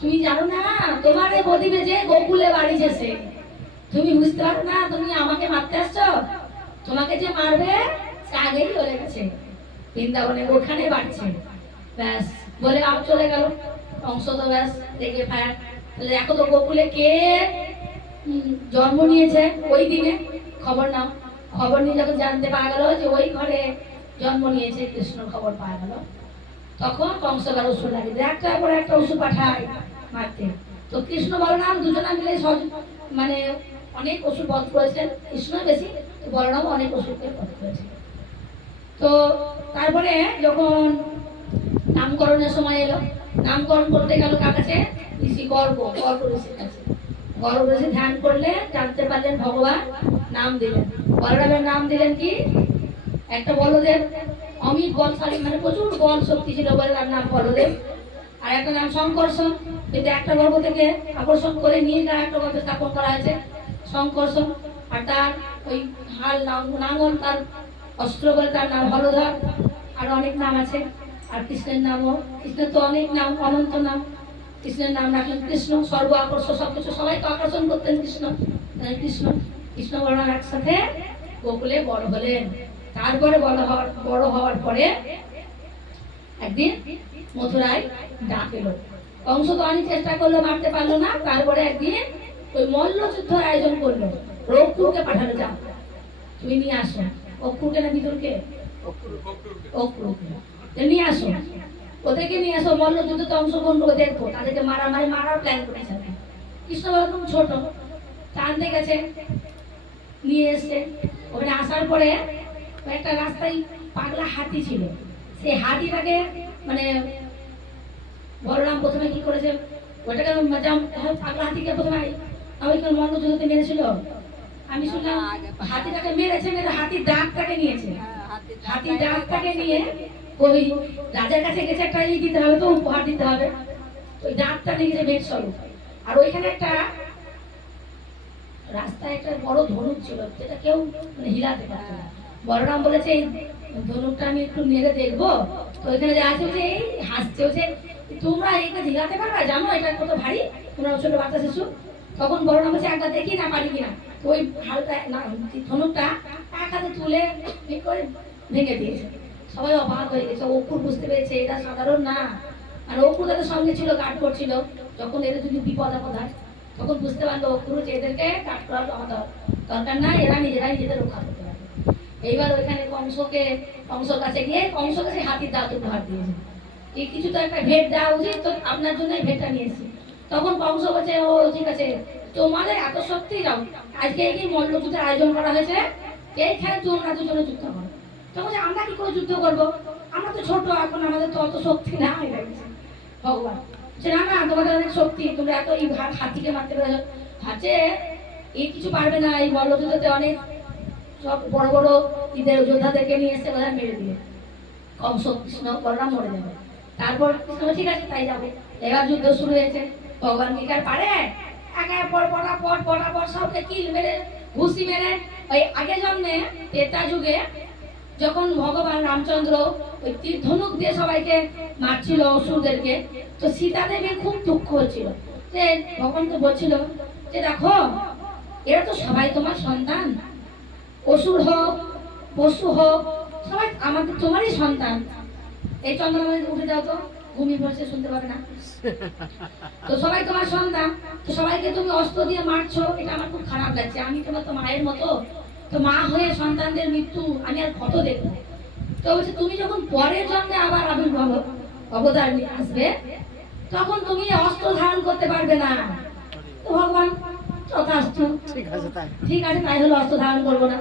তুমি জানো না তোমার এই বদিবে যে গোকুলে বাড়ি যেছে, তুমি বুঝতে পারো না তুমি আমাকে মারতে আসছো, তোমাকে যে মারবে সে আগেই চলে গেছে বৃন্দাবনে, ওখানে বাড়ছে। ব্যাস বলে আপ চলে গেল কংস। তো ব্যাস দেখে ফায়ার, তাহলে দেখো তো গোকুলে কে জন্ম নিয়েছে ওই দিনে, খবর নাও। খবর নিয়ে যখন জানতে পাওয়া গেল যে ওই ঘরে জন্ম নিয়েছে কৃষ্ণ, খবর পাওয়া গেল, তখন কংসকার ওষুধ লাগে, একটার পর একটা ওষুধ পাঠায় মারতে। তো কৃষ্ণ বলরাম দুজনা মিলে মানে অনেক ওষুধ বধ করেছেন, কৃষ্ণ বেশি, বলরাম অনেক ওষুধকে বধ করেছেন। তো তারপরে যখন নামকরণের সময় এলো, নামকরণ করতে গেল কার কাছে? ঋষি গর্গ ঋষির কাছে। গর্গ ঋষি ধ্যান করলে জানতে পারলেন ভগবান, নাম দিলেন, বলরামের নাম দিলেন কি? একটা বলদেব, অমিত বলশালী, মানে প্রচুর বল শক্তি ছিল বলে তার নাম বলদেব। আর একটা নাম শঙ্কর্ষণ, কিন্তু একটা গর্ভ থেকে আকর্ষণ করে নিয়ে তার একটা গর্ভে স্থাপন করা হয়েছে শঙ্কর্ষণ। আর তার ওই হাল নাঙ্গল, তার অস্ত্র বলে তার নাম হলধর। আর অনেক নাম আছে। আর কৃষ্ণের নামও, কৃষ্ণের তো অনেক নাম, অনন্ত নাম। কৃষ্ণের নাম রাখলেন কৃষ্ণ, সর্ব আকর্ষণ, সবকিছু সবাইকে আকর্ষণ করতেন কৃষ্ণ, কৃষ্ণ। কৃষ্ণ বলরাম একসাথে গোকুলে বড় হলেন। তারপরে বড় হওয়ার পরে একদিন মথুরায় ডাক এলো। কংস তো অনেক চেষ্টা করলো, মারতে পারলো না। তারপরে একদিন ওই মল্লযুদ্ধের আয়োজন করলো, অক্রুরকে পাঠালো, যাও তুমি নিয়ে আসো। অক্রুরকে না বিদুরকে? অক্রুরকে নিয়ে আসো, ওদেরকে নিয়ে আসো, মল্লযুদ্ধে অংশগ্রহণ করে দেখবো, তাদেরকে মারার প্ল্যান করেছে। কৃষ্ণ একদম ছোট, টানতে গেছে, নিয়ে এসছে। ওখানে আসার পরে একটা রাস্তায় পাগলা হাতি ছিল, সেই হাতিটাকে মানে বলরাম প্রথমে কি করেছে, ওটাকে পাগলা হাতিকে প্রথমে ওইখানে মল্লযুদ্ধতে মেরেছিল। আমি শুনলাম হাতিটাকে মেরেছে, মেরে হাতির দাঁতটাকে নিয়েছে, হাতির দাঁতটাকে নিয়ে ওই রাজার কাছে গেছে, একটা ই দিতে হবে, তো উপহার দিতে হবে, ওই দাঁতটা নিয়ে গেছে ভেট স্বরূপ। আর ওইখানে একটা রাস্তায় একটা বড় ধনুক ছিল, যেটা কেউ মানে হিলাতে পারতো না। বলরাম বলেছে এই ধনুকটা আমি একটু নেড়ে দেখবো। তো ওইখানে যা আছে যে হাসছে, যে তোমরা এটা হিলাতে পারবা, জানো এটা কত ভারী, তোমরা ছোট বাচ্চা শিশু। তখন বলরাম বলছে একবার দেখি না পারি কিনা। তো ওই হালকা ধনুকটা এক হাতে তুলে করে ভেঙে দিয়েছে। সবাই অবাক হয়ে গেছে, অকুর বুঝতে পেরেছে এটা সাধারণ না। আর অকুর তাদের সঙ্গে ছিল, গার্ড করছিল, যখন এদের যদি বিপদ আপদ হয় তখন বুঝতে পারলো অকুর যে এদেরকে গার্ড করার আমাদের দরকার না, এরা নিজেরাই নিজেদের রক্ষা করতে পারবে। এইবার ওইখানে কংসর কাছে গিয়ে কংসকে সেই হাতির দাঁত উপহার দিয়েছে, এই কিছু তো একটা ভেট দেওয়া উচিত, তো আপনার জন্য এই ভেটটা নিয়েছি। তখন কংস বলছে ও ঠিক আছে, তোমাদের এত শক্তি যাও, আজকে এই মল্লযুদ্ধের আয়োজন করা হয়েছে, এইখানে তোমরা দুজনে যুদ্ধ করো। তখন আমরা কি করে যুদ্ধ করবো, আমরা তো ছোট, এখন আমাদের তো অত শক্তি নাই। ভগবান না না, তোমাদের অনেক শক্তি, তোমরা এত এই হাতিকে মারতে পারো, হাতে এই কিছু পারবে না, এই মল্লযুদ্ধতে অনেক সব বড় বড় ঈদের যোদ্ধাদেরকে নিয়ে এসে ওরা মেরে দিল। কংস কৃষ্ণ বলরাম মরে যাবে। তারপর কৃষ্ণ ঠিক আছে তাই যাবে। এবার যুদ্ধ শুরু হয়েছে, ভগবান কি আর পারে একের পর পরাপর সবকে কিল মেরে ঘুষি মেরে। ওই আগে জন্মে ত্রেতা যুগে যখন ভগবান রামচন্দ্র ওই তীর ধনুক দিয়ে সবাইকে মারছিল অসুরদেরকে, তো সীতা দেবীর খুব দুঃখ হচ্ছিল। যে ভগবানকে বলছিল যে দেখো এরা তো সবাই তোমার সন্তান, অসুর হোক পশু হোক সবাই আমাদের তোমারই সন্তান। এই চন্দ্রমা উঠে যাও তো, ঘুমিয়ে পড়ছে শুনতে পাবে না। তো সবাই তোমার সন্তান, তো সবাইকে তুমি অস্ত্র দিয়ে মারছো, এটা আমার খুব খারাপ লাগছে। আমি তোমার তো মায়ের মতো, তো মা হয়ে সন্তানদের মৃত্যু আমি আর কত দেখবো। তো বলছে তুমি যখন পরের জন্মে আবার আবির্ভাব অবতার নিয়ে আসবে তখন তুমি অস্ত্র ধারণ করতে পারবে না। তো ভগবান তথাস্তু, ঠিক আছে তাই হলো, অস্ত্র ধারণ করবো না।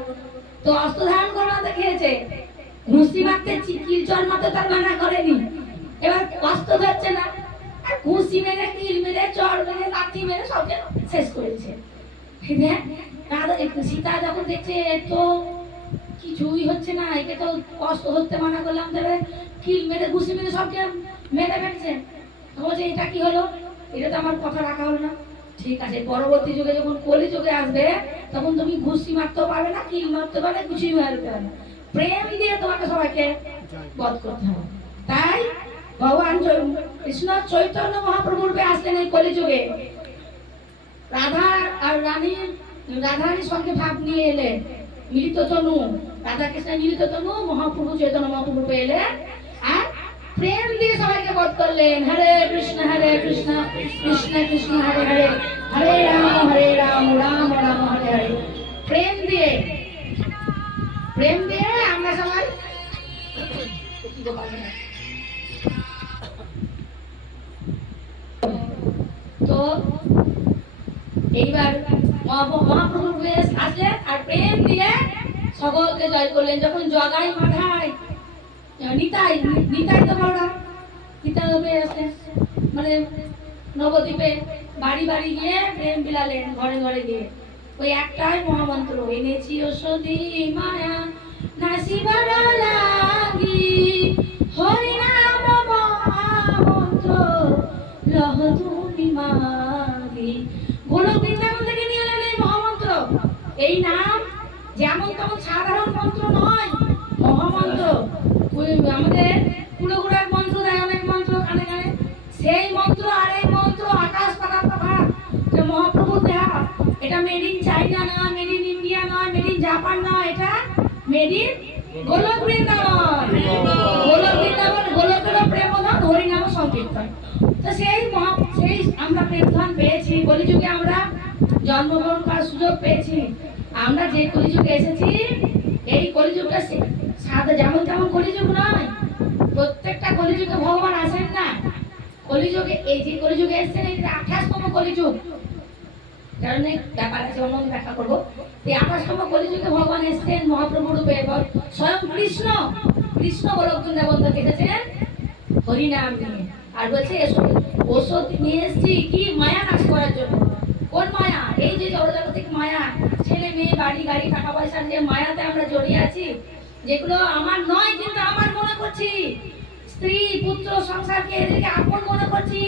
তো অস্ত্র ধারণ করবো না খেয়েছে ঘুষি মারতে, কিল চর মারতে তার মানা করেনি। এবার অস্ত্র ধরছে না, আর ঘুষি মেরে কিল মেরে চর মেরে লাঠি মেরে সবকে শেষ করেছে। সীতা যখন দেখছে তো কিছুই হচ্ছে না, একে তো অস্ত্র ধরতে মানা করলাম, তবে কিল মেরে ঘুষি মেরে সবকে মেরে ফেলছে। বলছে এটা কি হলো, এটা তো আমার কথা রাখা হলো না। ঠিক আছে পরবর্তী যুগে যখন কলি যুগে আসবে তখন তুমি ঘুষি মারতেও পারবে না, কিল মারতে পারবে, কিছুই মারতে পারবে না। প্রেম দিয়ে তোমাকে সবাইকে বধ করতে হবে। তাই ভগবান কৃষ্ণ চৈতন্য মহাপ্রভু রূপে আসলেন এই কলি যুগে। রাধা আর রাধারানীর সঙ্গে ভাব নিয়ে এলেন, মিলিত তনু, রাধা কৃষ্ণ মিলিত তনু মহাপ্রভু চৈতন্য মহাপ্রভু এলেন আর প্রেম দিয়ে সবাইকে বধ করলেন। হরে কৃষ্ণ কৃষ্ণ কৃষ্ণ হরে হরে, হরে রাম রাম রাম হরে হরে। প্রেম দিয়ে আমরা সবাই তো এইবার মহাপ্রভু আসলেন আর প্রেম দিয়ে সকলকে জয় করলেন। যখন জগাই মাথায় নিতাই তো বড় নিতাই আসলেন, মানে নবদ্বীপে বাড়ি বাড়ি গিয়ে প্রেম বিলালেন, ঘরে ঘরে গিয়ে ওই একটাই মহামন্ত্র, এনেছি ওষুধি মায়া নাসিবার লাগি, হরি নাম মহামন্ত্র লহ তুমি মাগি। গোলক বৃন্দাবন থেকে নিয়ে এলেন এই মহামন্ত্র। এই নাম যেমন তেমন সাধারণ মন্ত্র নয়, মহামন্ত্র। আমাদের কুড়োগুড়ার মন্ত্র দেয় অনেক মন্ত্র কানে কানে, সেই মন্ত্র আর এই মন্ত্র আকাশ পাতাল তফাৎ। যে মহাপ্রভু দেহা এটা মেড ইন চাইনা নয়, মেড ইন ইন্ডিয়া নয়, মেড ইন জাপান নয়, এটা মেড ইন গোলক বৃন্দাবন। গোলক বৃন্দাবন গোলকের প্রেমধন হরিনাম সংকীর্তন। তো সেই আমরা প্রেমধন পেয়েছি, কলিযুগে আমরা জন্মগ্রহণ করার সুযোগ পেয়েছি। আমরা যে কলিযুগে এসেছি এই কলিযুগটা সাদা যেমন তেমন কলিযুগ নয়, প্রত্যেকটা কলিযুগে ভগবান আসেন না। কলিযুগে এই যে কলিযুগে এসেছেন এটা 28তম কলিযুগ, কারণ ব্যাপার আছে অন্য ব্যাখ্যা করবো। এই 28তম কলিযুগে ভগবান এসেছেন মহাপ্রভু রূপে, স্বয়ং কৃষ্ণ গোলক বৃন্দাবন থেকে এসেছেন হরিনাম নিয়ে। আর বলছে ওষুধ নিয়ে এসেছি কি মায়া নাশ করার জন্য। কোন মায়া? এই যে জড়জাগতিক মায়া, ছেলে মেয়ে বাড়ি গাড়ি টাকা পয়সার যে মায়াতে আমরা জড়িয়ে আছি, যেগুলো আমার নয় কিন্তু আমার মনে করছি। স্ত্রী পুত্র সংসারকে এদেরকে আপন মনে করছি,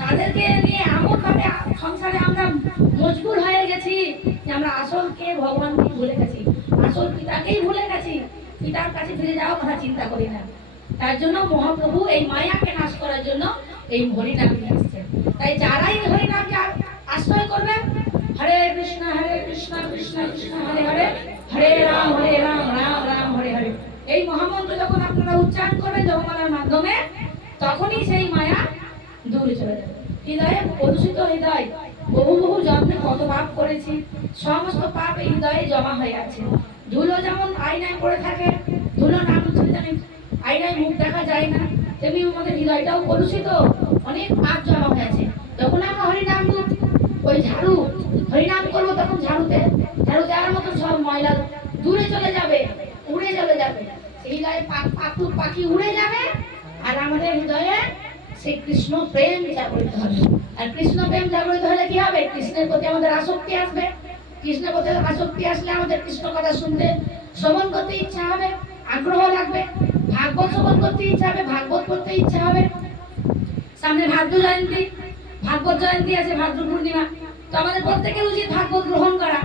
তাদেরকে নিয়ে এমন ভাবে সংসারে আমরা মজবুর হয়ে গেছি যে আমরা আসলকে ভগবানকে ভুলে গেছি, আসল পিতাকেই ভুলে গেছি। পিতার কাছে ফিরে যাওয়ার কথা চিন্তা করি না। তার জন্য মহাপ্রভু এই মায়াকে নাশ করার জন্য এই হরিনাম নিয়ে আসছেন। তাই যারাই হরিনামকে আশ্রয় করবেন, হরে কৃষ্ণ কৃষ্ণ কৃষ্ণ হরে হরে, হরে রাম রাম রাম হরে হরে, এই মহামন্ত্র যখন আপনারা উচ্চারণ করবেন জপমালার মাধ্যমে, তখনই সেই মায়া দূরে চলে যাবে। হৃদয়ে প্রদূষিত হৃদয়, বহু জন্মে কত পাপ করেছি, সমস্ত পাপ এই হৃদয়ে জমা হয়ে আছে। ধুলো যেমন আয়নায় পড়ে থাকে, ধুলো নাম আয়নায় মুখ দেখা যায় না, তেমনি আমাদের হৃদয়টাও কলুষিত, অনেক পাপ জমা হয়ে আছে। যখন আমরা হরিনাম ওই ঝাড়ু হরিনাম করবো, তখন ঝাড়ু দেওয়ার মতো সব ময়লা দূরে চলে যাবে, উড়ে চলে যাবে। হৃদয়ে পাখি উড়ে যাবে, আর আমাদের হৃদয়ে সেই কৃষ্ণ প্রেম জাগরিত হবে। আর কৃষ্ণ প্রেম জাগরিত হলে কি হবে? কৃষ্ণের প্রতি আমাদের আসক্তি আসবে, কৃষ্ণের প্রতি আসক্তি আসলে আমাদের কৃষ্ণ কথা শুনতে শ্রবণ করতে ইচ্ছা হবে, আগ্রহ লাগবে। ভাগবত শ্রবণ করতে ইচ্ছা হবে, ভাগবত পড়তে ইচ্ছা হবে। সামনে ভাদ্র জয়ন্তী, ভাগবত জয়ন্তী আছে, ভাদ্র পূর্ণিমা। তো আমাদের প্রত্যেকের উচিত ভাগবত গ্রহণ করা।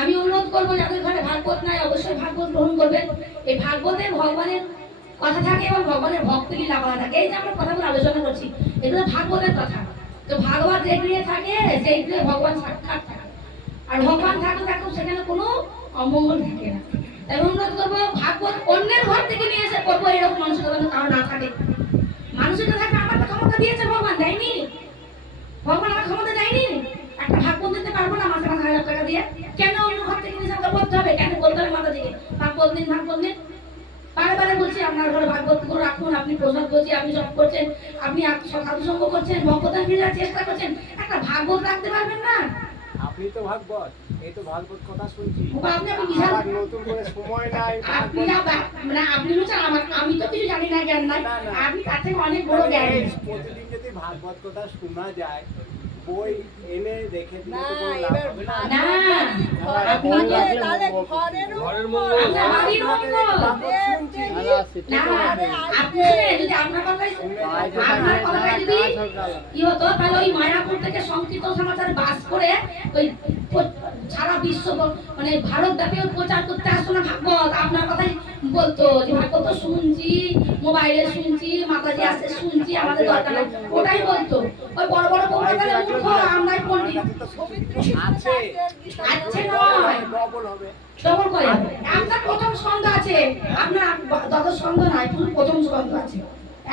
আমি অনুরোধ করবো যাদের ঘরে ভাগবত নাই অবশ্যই ভাগবত গ্রহণ করবেন। এই ভাগবতে ভগবানের কথা থাকে এবং ভগবানের ভক্তি লীলা করা থাকে। এই যে আমরা কথাগুলো আলোচনা করছি এগুলো ভাগবতের কথা। তো ভাগবত যে গৃহে থাকে সেই গৃহে ভগবান সাক্ষাৎ থাকে, আর ভগবান থাকলে সেখানে কোনো অমঙ্গল থাকে না। তাই অনুরোধ করবো ভাগবত অন্যের ঘর থেকে নিয়ে এসে করবো এরকম মানুষের কারণ না থাকে। মানুষের থাকে আমার তো ক্ষমতা দিয়েছে ভগবান, দেয়নি? ভগবান আমার ক্ষমতা দেয়নি? একটা ভাগবত দিতে পারবো না মাসে মাসে 1000 টাকা দিয়ে? কেন অন্য ঘর থেকে নিয়ে এসে বলতে হবে? কেন বলতে হবে মাতাজিকে ভাগবত দিন, ভাগবত দিন? বারে বারে বলছি আপনার ঘরে ভাগবত করে রাখুন, আপনি প্রসাদ করছি, আপনি জপ করছেন, আপনি সাধুসঙ্গ করছেন, ভক্তদান করার চেষ্টা করছেন, একটা ভাগবত রাখতে পারবেন না? আপনি তো ভাগবত, এই তো ভাগবত কথা শুনছি। আপনি বিশাল নতুন করে সময় নাই। আপনি মানে আপনি বলছেন আমি তো কিছু জানি না, জ্ঞান নাই। আপনি তার থেকে অনেক বড় জ্ঞান। প্রতিদিন যদি ভাগবত কথা শোনা যায়, বই এনে রেখে দিলে তো কোনো লাভ হবে না। না আপনি তাহলে ঘরের মঙ্গল, আপনার বাড়ির মঙ্গল। না আপনি যদি আপনার কথাই যদি কি হতো তাহলে ওই মায়াপুর থেকে সংস্কৃত সমাচার বাস করে ওই সারা বিশ্ব মানে ভারত ব্যাপী প্রচার করতে আসতো না ভাগবত। আপনার কথাই বলতো যে ভাগবত শুনছি, মোবাইলে শুনছি, মাতাজি আসছে শুনছি, আমাদের দরকার নাই, ওটাই বলতো। ওই বড় বড় বক্তাদের মূর্খ, আমরাই পণ্ডিত। আছে আছে নয়, ডবল হবে, ডবল করে হবে। আপনার প্রথম স্কন্ধ আছে, আপনার দ্বাদশ স্কন্ধ নাই, প্রথম স্কন্ধ আছে,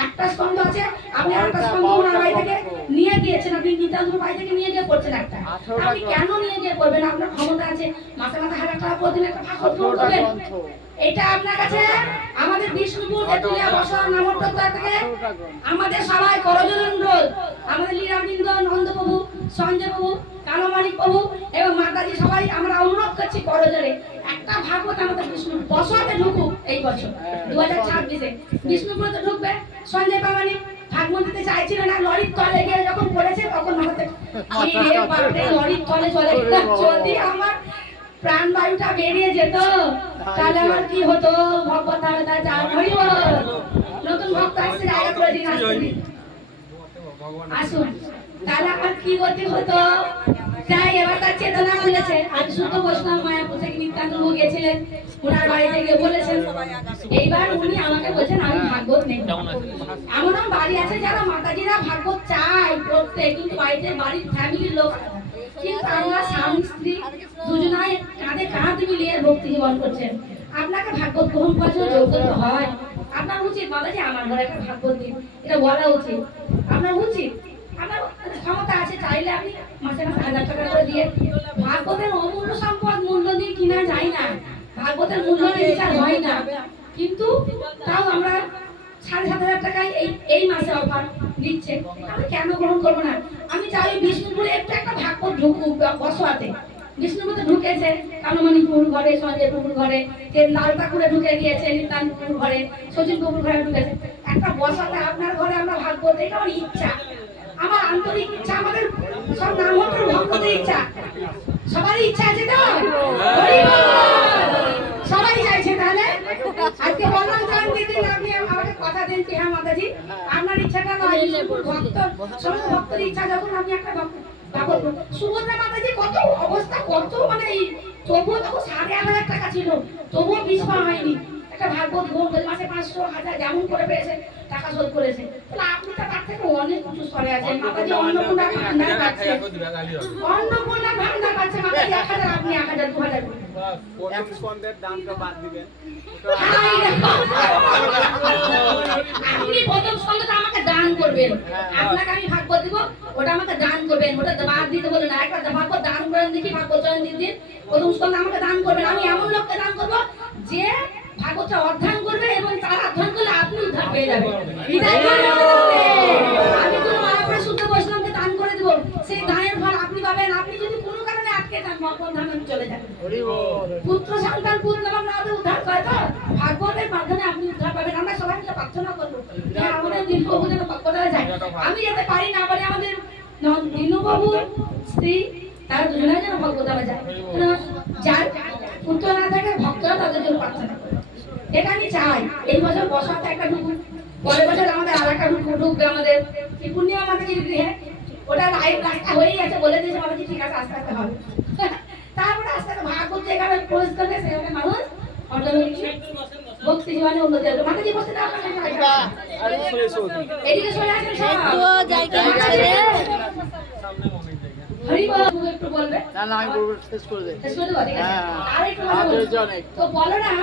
একটা স্কন্ধ আছে। আপনি একটা স্কন্ধ ওনার বাড়ি থেকে নিয়ে গিয়েছেন, আপনি নিতান্তর বাড়ি থেকে নিয়ে গিয়ে পড়ছেন একটা। আপনি কেন নিয়ে গিয়ে পড়বেন? আপনার ক্ষমতা আছে, মাসে মাসে 1000 টাকা প্রতিদিন একটা ভাগবত গ্রহণ করবেন। এটা আপনার কাছে আমাদের বিষ্ণুপুর তেতুলিয়া বসার নামোত্তর থেকে আমাদের সবাই করজোড়ন, আমাদের লীলাবৃন্দ, নন্দবাবু, সঞ্জয় বাবু, কালমানিক বাবু এবং মাতাজি সবাই আমরা অনুরোধ করছি করজোড়ে একটা ভাগবত আমাদের বিষ্ণুপুর বসাতে ঢুকুক এই বছর 2026-এ বিষ্ণুপুরতে ঢুকবে। সঞ্জয় প্রামাণিক ভাগবত দিতে চাইছিল না, লরির তলে গিয়ে যখন পড়েছে তখন আমাদের লরির তলে চলে যদি আমার প্রাণবায়ুটা বেরিয়ে যেত তাহলে আমার কি হতো? ভগবত নতুন ভক্ত আসছে, জায়গা করে দিন, আসুন, তাহলে আমার কি গতি হতো? তাই এবার তার চেতনা বলেছে। আজ শুদ্ধ বৈষ্ণব মায়াপুর থেকে নিত্যানন্দ গেছিলেন, ওনার বাড়িতে গিয়ে বলেছেন। এইবার উনি আমাকে বলছেন আমি ভাগবত নেই। এমন বাড়ি আছে যারা মাতাজিরা ভাগবত চায় করতে, কিন্তু বাড়িতে বাড়ির ফ্যামিলির লোক, কিন্তু আমরা স্বামী স্ত্রী দুজনাই কাঁধে কাঁধ মিলিয়ে ভক্তি জীবন করছেন। আপনাকে ভাগবত গ্রহণ করার জন্য যোগ্যতা হয়, আপনার উচিত মাতাজি আমার ঘরে একটা ভাগবত দিন, এটা বলা উচিত। আপনার উচিত, আপনার ক্ষমতা আছে, চাইলে আপনি মাসে মাসে 1000 টাকা করে দিয়ে। ভাগবতের অমূল্য সম্পদ মূল্য দিয়ে কিনা যায় না, ভাগবতের মূল্য বিচার হয় না, কিন্তু তাও আমরা 7,500 টাকায় এই মাসে অফার দিচ্ছে, আমি কেন গ্রহণ করবো না? আমি চাই বিষ্ণুপুরে একটু একটা ভাগবত ঢুকুক বসোয়াতে। বিষ্ণুপুরে ঢুকেছে কালমানিপুর ঘরে, সঞ্জয়পুর ঘরে, লালপাকুড়ে ঢুকে গিয়েছে, নিতান্তপুর ঘরে, সচিনপুর ঘরে ঢুকেছে। একটা বসাতে আপনার ঘরে আমরা ভাগবত, এটা আমার ইচ্ছা, আমার আন্তরিক ইচ্ছা, আমাদের সব নামহট্টের ভক্তদের ইচ্ছা, সবারই ইচ্ছা আছে তো? সবাই চাইছে। তাহলে আজকে বললাম জয়ন্তী দিন আপনি আমাকে কথা দেন যে হ্যাঁ মাতাজি আপনার ইচ্ছাটা নয়, বিষ্ণুপুর ভক্ত সমস্ত ভক্তের ইচ্ছা, যখন আপনি একটা ভাগবত। সুভদ্রা মাতাজি কত অবস্থা, কত মানে এই তবুও তখন 8,500 টাকা ছিল, তবুও পিছ পা হয়নি, একটা ভাগবত গ্রহণ করে মাসে 500, 1000 যেমন করে পেয়েছে টাকা শোধ করেছে। তাহলে আপনি তো তার থেকে অনেক উঁচু স্তরে আছেন। মাতাজি অন্নপূর্ণা ভান্ডার পাচ্ছে, অন্নপূর্ণা ভান্ডার পাচ্ছে মাতাজি 1000, আপনি 1000, 2000 স্কন্ধের দামটা বাদ দিবেন। আপনি প্রথম স্কন্ধটা আমাকে দান করবেন, আপনাকে আমি ভাগবত দিব, ওটা আমাকে দান করবেন, ওটা বাদ দিতে বলেন না। একটা ভাগবত দান করেন দেখি, ভাগবত জয়ন্তীর দিন প্রথম স্কন্ধ আমাকে দান করবেন। আমি এমন লোককে দান করব যে ভাগবতটা অধ্যয়ন করবে এবং তার অধ্যয়ন করলে আপনি উদ্ধার পেয়ে যাবেন। আমি কোনো মায়াপুরে শুদ্ধ বৈষ্ণবকে দান করে দেব, সেই দানের ফল আপনি পাবেন। আপনি যদি কোনো কারণে আটকে যান ভগবান ধামে চলে যাবেন। পুত্র সন্তান পুত্র আমাদের উদ্ধার করে তো ভাগবতের মাধ্যমে আপনি উদ্ধার পাবেন। আমরা সবাই মিলে প্রার্থনা করবো যে আমাদের দিনবাবু যেন ভগবতটা যায়। আমি যাতে পারি না পারি, আমাদের দিনুবাবুর স্ত্রী তারা দুজনে যেন ভগবতামে যায়, যার পুত্র না থাকে ভক্তরা তাদের জন্য প্রার্থনা করে। এটা আমি চাই এই বছর বসাতে একটা ঢুকুক, পরের বছর আমাদের আর একটা ঢুকবে আমাদের পূর্ণিমা মাতাজির গৃহে। ওটা লাইভ রাস্তা হয়েই আছে, বলে দিয়েছে মাতাজি ঠিক আছে আস্তে আস্তে হবে। তারপরে আস্তে আস্তে ভাগ করতে এখানে প্রবেশ করবে, সেখানে মানুষ অটোমেটিক ভক্তি জীবনে উন্নতি হবে। মাতাজি বসতে দাও, এদিকে চলে আসেন সব। হরি বল, একটু বলবে? না না, আমি বলবো, শেষ করে দে। শেষ করে দেবো, ঠিক আছে? হ্যাঁ। আর একটু কথা বলবো। তো বলো না,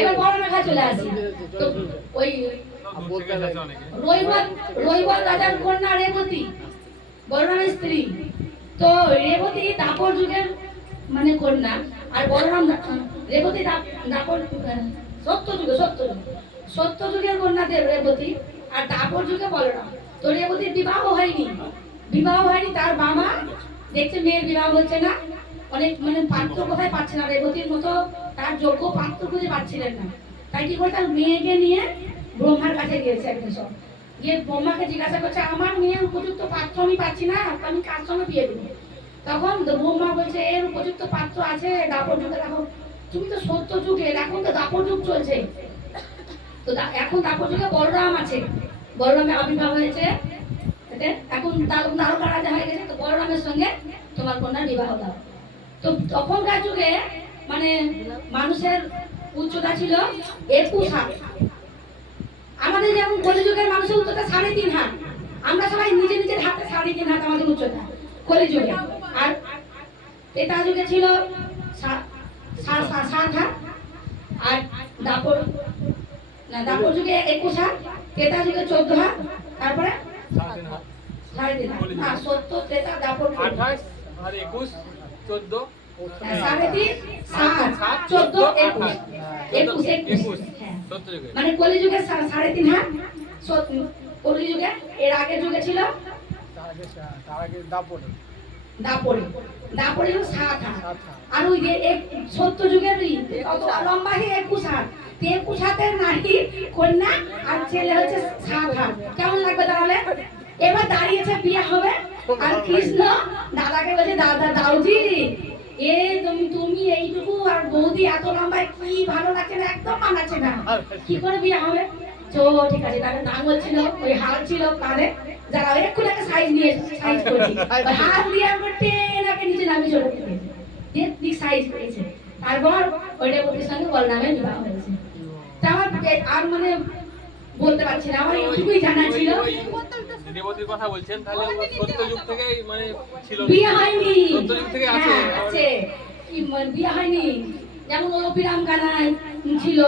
এবার বড় মেঘা চলে আসি। তো ওই বলতে হবে। রৈবত রাজার কন্যা রেবতী, বলরামের স্ত্রী। তো রেবতী দাপর যুগের মানে কন্যা, আর বলরাম রেবতী দাপর সত্য যুগের কন্যা রেবতী, আর দাপর যুগে বলরাম। তো রেবতীর বিবাহ হয়নি, তার বাবা দেখছে মেয়ের বিবাহ হচ্ছে না, অনেক মানে পাত্র কোথায় পাচ্ছে না, রেবতীর মতো তার যোগ্য পাত্র খুঁজে পাচ্ছিলেন না। তাই কি করে তার মেয়েকে নিয়ে ব্রহ্মার কাছে গিয়েছে একদিন। সব গিয়ে ব্রহ্মাকে জিজ্ঞাসা করছে, আমার মেয়ের উপযুক্ত পাত্র আমি পাচ্ছি না, আমি কার সঙ্গে বিয়ে দেবো? তখন ব্রহ্মা বলছে, এর উপযুক্ত পাত্র আছে দাপর যুগে। দেখো তুমি তো সত্য যুগে, এখন তো দাপর যুগ চলছে। তো এখন দাপর যুগে বলরাম আছে, বলরামের আবির্ভাব হয়েছে, এখন দ্বারকা রাজা হয়ে গেছে। তো বলরামের সঙ্গে তোমার কন্যার বিবাহ দাও। তো তখনকার যুগে মানে মানুষের উচ্চতা ছিল 21 হাত। আমাদের যেমন কলিযুগের মানুষের উচ্চতা 3.5 হাত, আমরা সবাই নিজের হাতে 3.5 হাত আমাদের উচ্চতা কলিযুগে। আর ত্রেতা যুগে ছিল 7 হাত, আর দাপর যুগে 21 হাত, ত্রেতা যুগে 14 হাত, তারপরে 3.5 হাত। না, সত্য ত্রেতা দাপর 28 আর 21 14 3.5 7 14 21 হ্যাঁ, মানে কলিযুগে 3.5 হাত, কলিযুগে এর আগের যুগে ছিল দাপরে 7 হাত। আর ওই যে সত্য যুগের কত লম্বা 21 হাত, 21 হাতের নারী কন্যা আর ছেলে হচ্ছে 7 হাত। কেমন লাগবে তাহলে? এবার দাঁড়িয়েছে বিয়ে হবে, আর কৃষ্ণ দাদাকে বলছে, দাদা দাউজি এ তুমি এইটুকু, আর বৌদি এত লম্বায় কি ভালো লাগছে না, একদম মানাচ্ছে না, কি করে বিয়ে হবে? তো ঠিক আছে, তাহলে নাঙ্গল ছিল, ওই হাল ছিল কাঁধে, যারা এক্ষুনি একটা সাইজ করছি, ওই হাত দিয়ে টেনাকে নিচে নামিয়ে চলে গেছে, ঠিক সাইজ করেছে। তারপর ওইটা বৌদির সঙ্গে বলরামের বিবাহ হয়েছে। তা আমার আর মানে বলতে পারছি না, আমার এইটুকুই জানা ছিল। দেবতীর কথা বলছেন, তাহলে সত্য যুগ থেকেই মানে ছিল, বিয়ে হয়নি, সত্য যুগ থেকে আছে। হ্যাঁ, আছে কি মানে বিয়ে হয়নি, যেমন অভিরাম কানাই ছিল,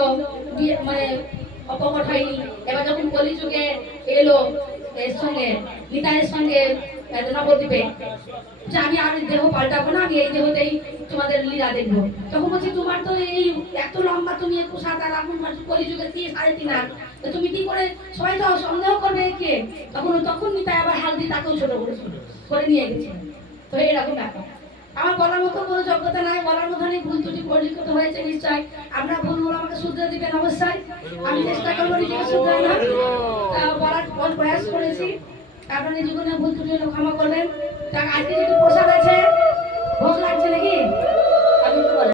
বিয়ে মানে অপকট হয়নি। এবার যখন কলিযুগে এলো এর সঙ্গে নিতাইয়ের সঙ্গে নবদ্বীপে, যে আমি আর দেহ পাল্টাবো না, আমি এই দেহতেই তোমাদের লীলা দেখবো। তখন বলছি, তোমার তো এই এত লম্বা, তুমি 21 হাত, আর এখন কলিযুগে 3.5 হাত, তো তুমি কি করে, সবাই তো সন্দেহ করবে কে? তখন নিতাই আবার হাল দিয়ে তাকেও ছোট করে নিয়ে গেছে। তো এরকম ব্যাপার। আমার বলার মতো কোনো যোগ্যতা নাই, বলার মতো নেই, ভুল ত্রুটি পরিলক্ষিত হয়েছে নিশ্চয়। আমরা ভুলগুলো আমাকে শুধরে দিবেন অবশ্যই, আমি চেষ্টা করবো নিজেকে শুধরানোর, বলার প্রয়াস করেছি। আপনার জীবনে ভুল ত্রুটি হলে ক্ষমা করবেন। আজকে যেহেতু প্রসাদ আছে, ভোগ লাগছে নাকি?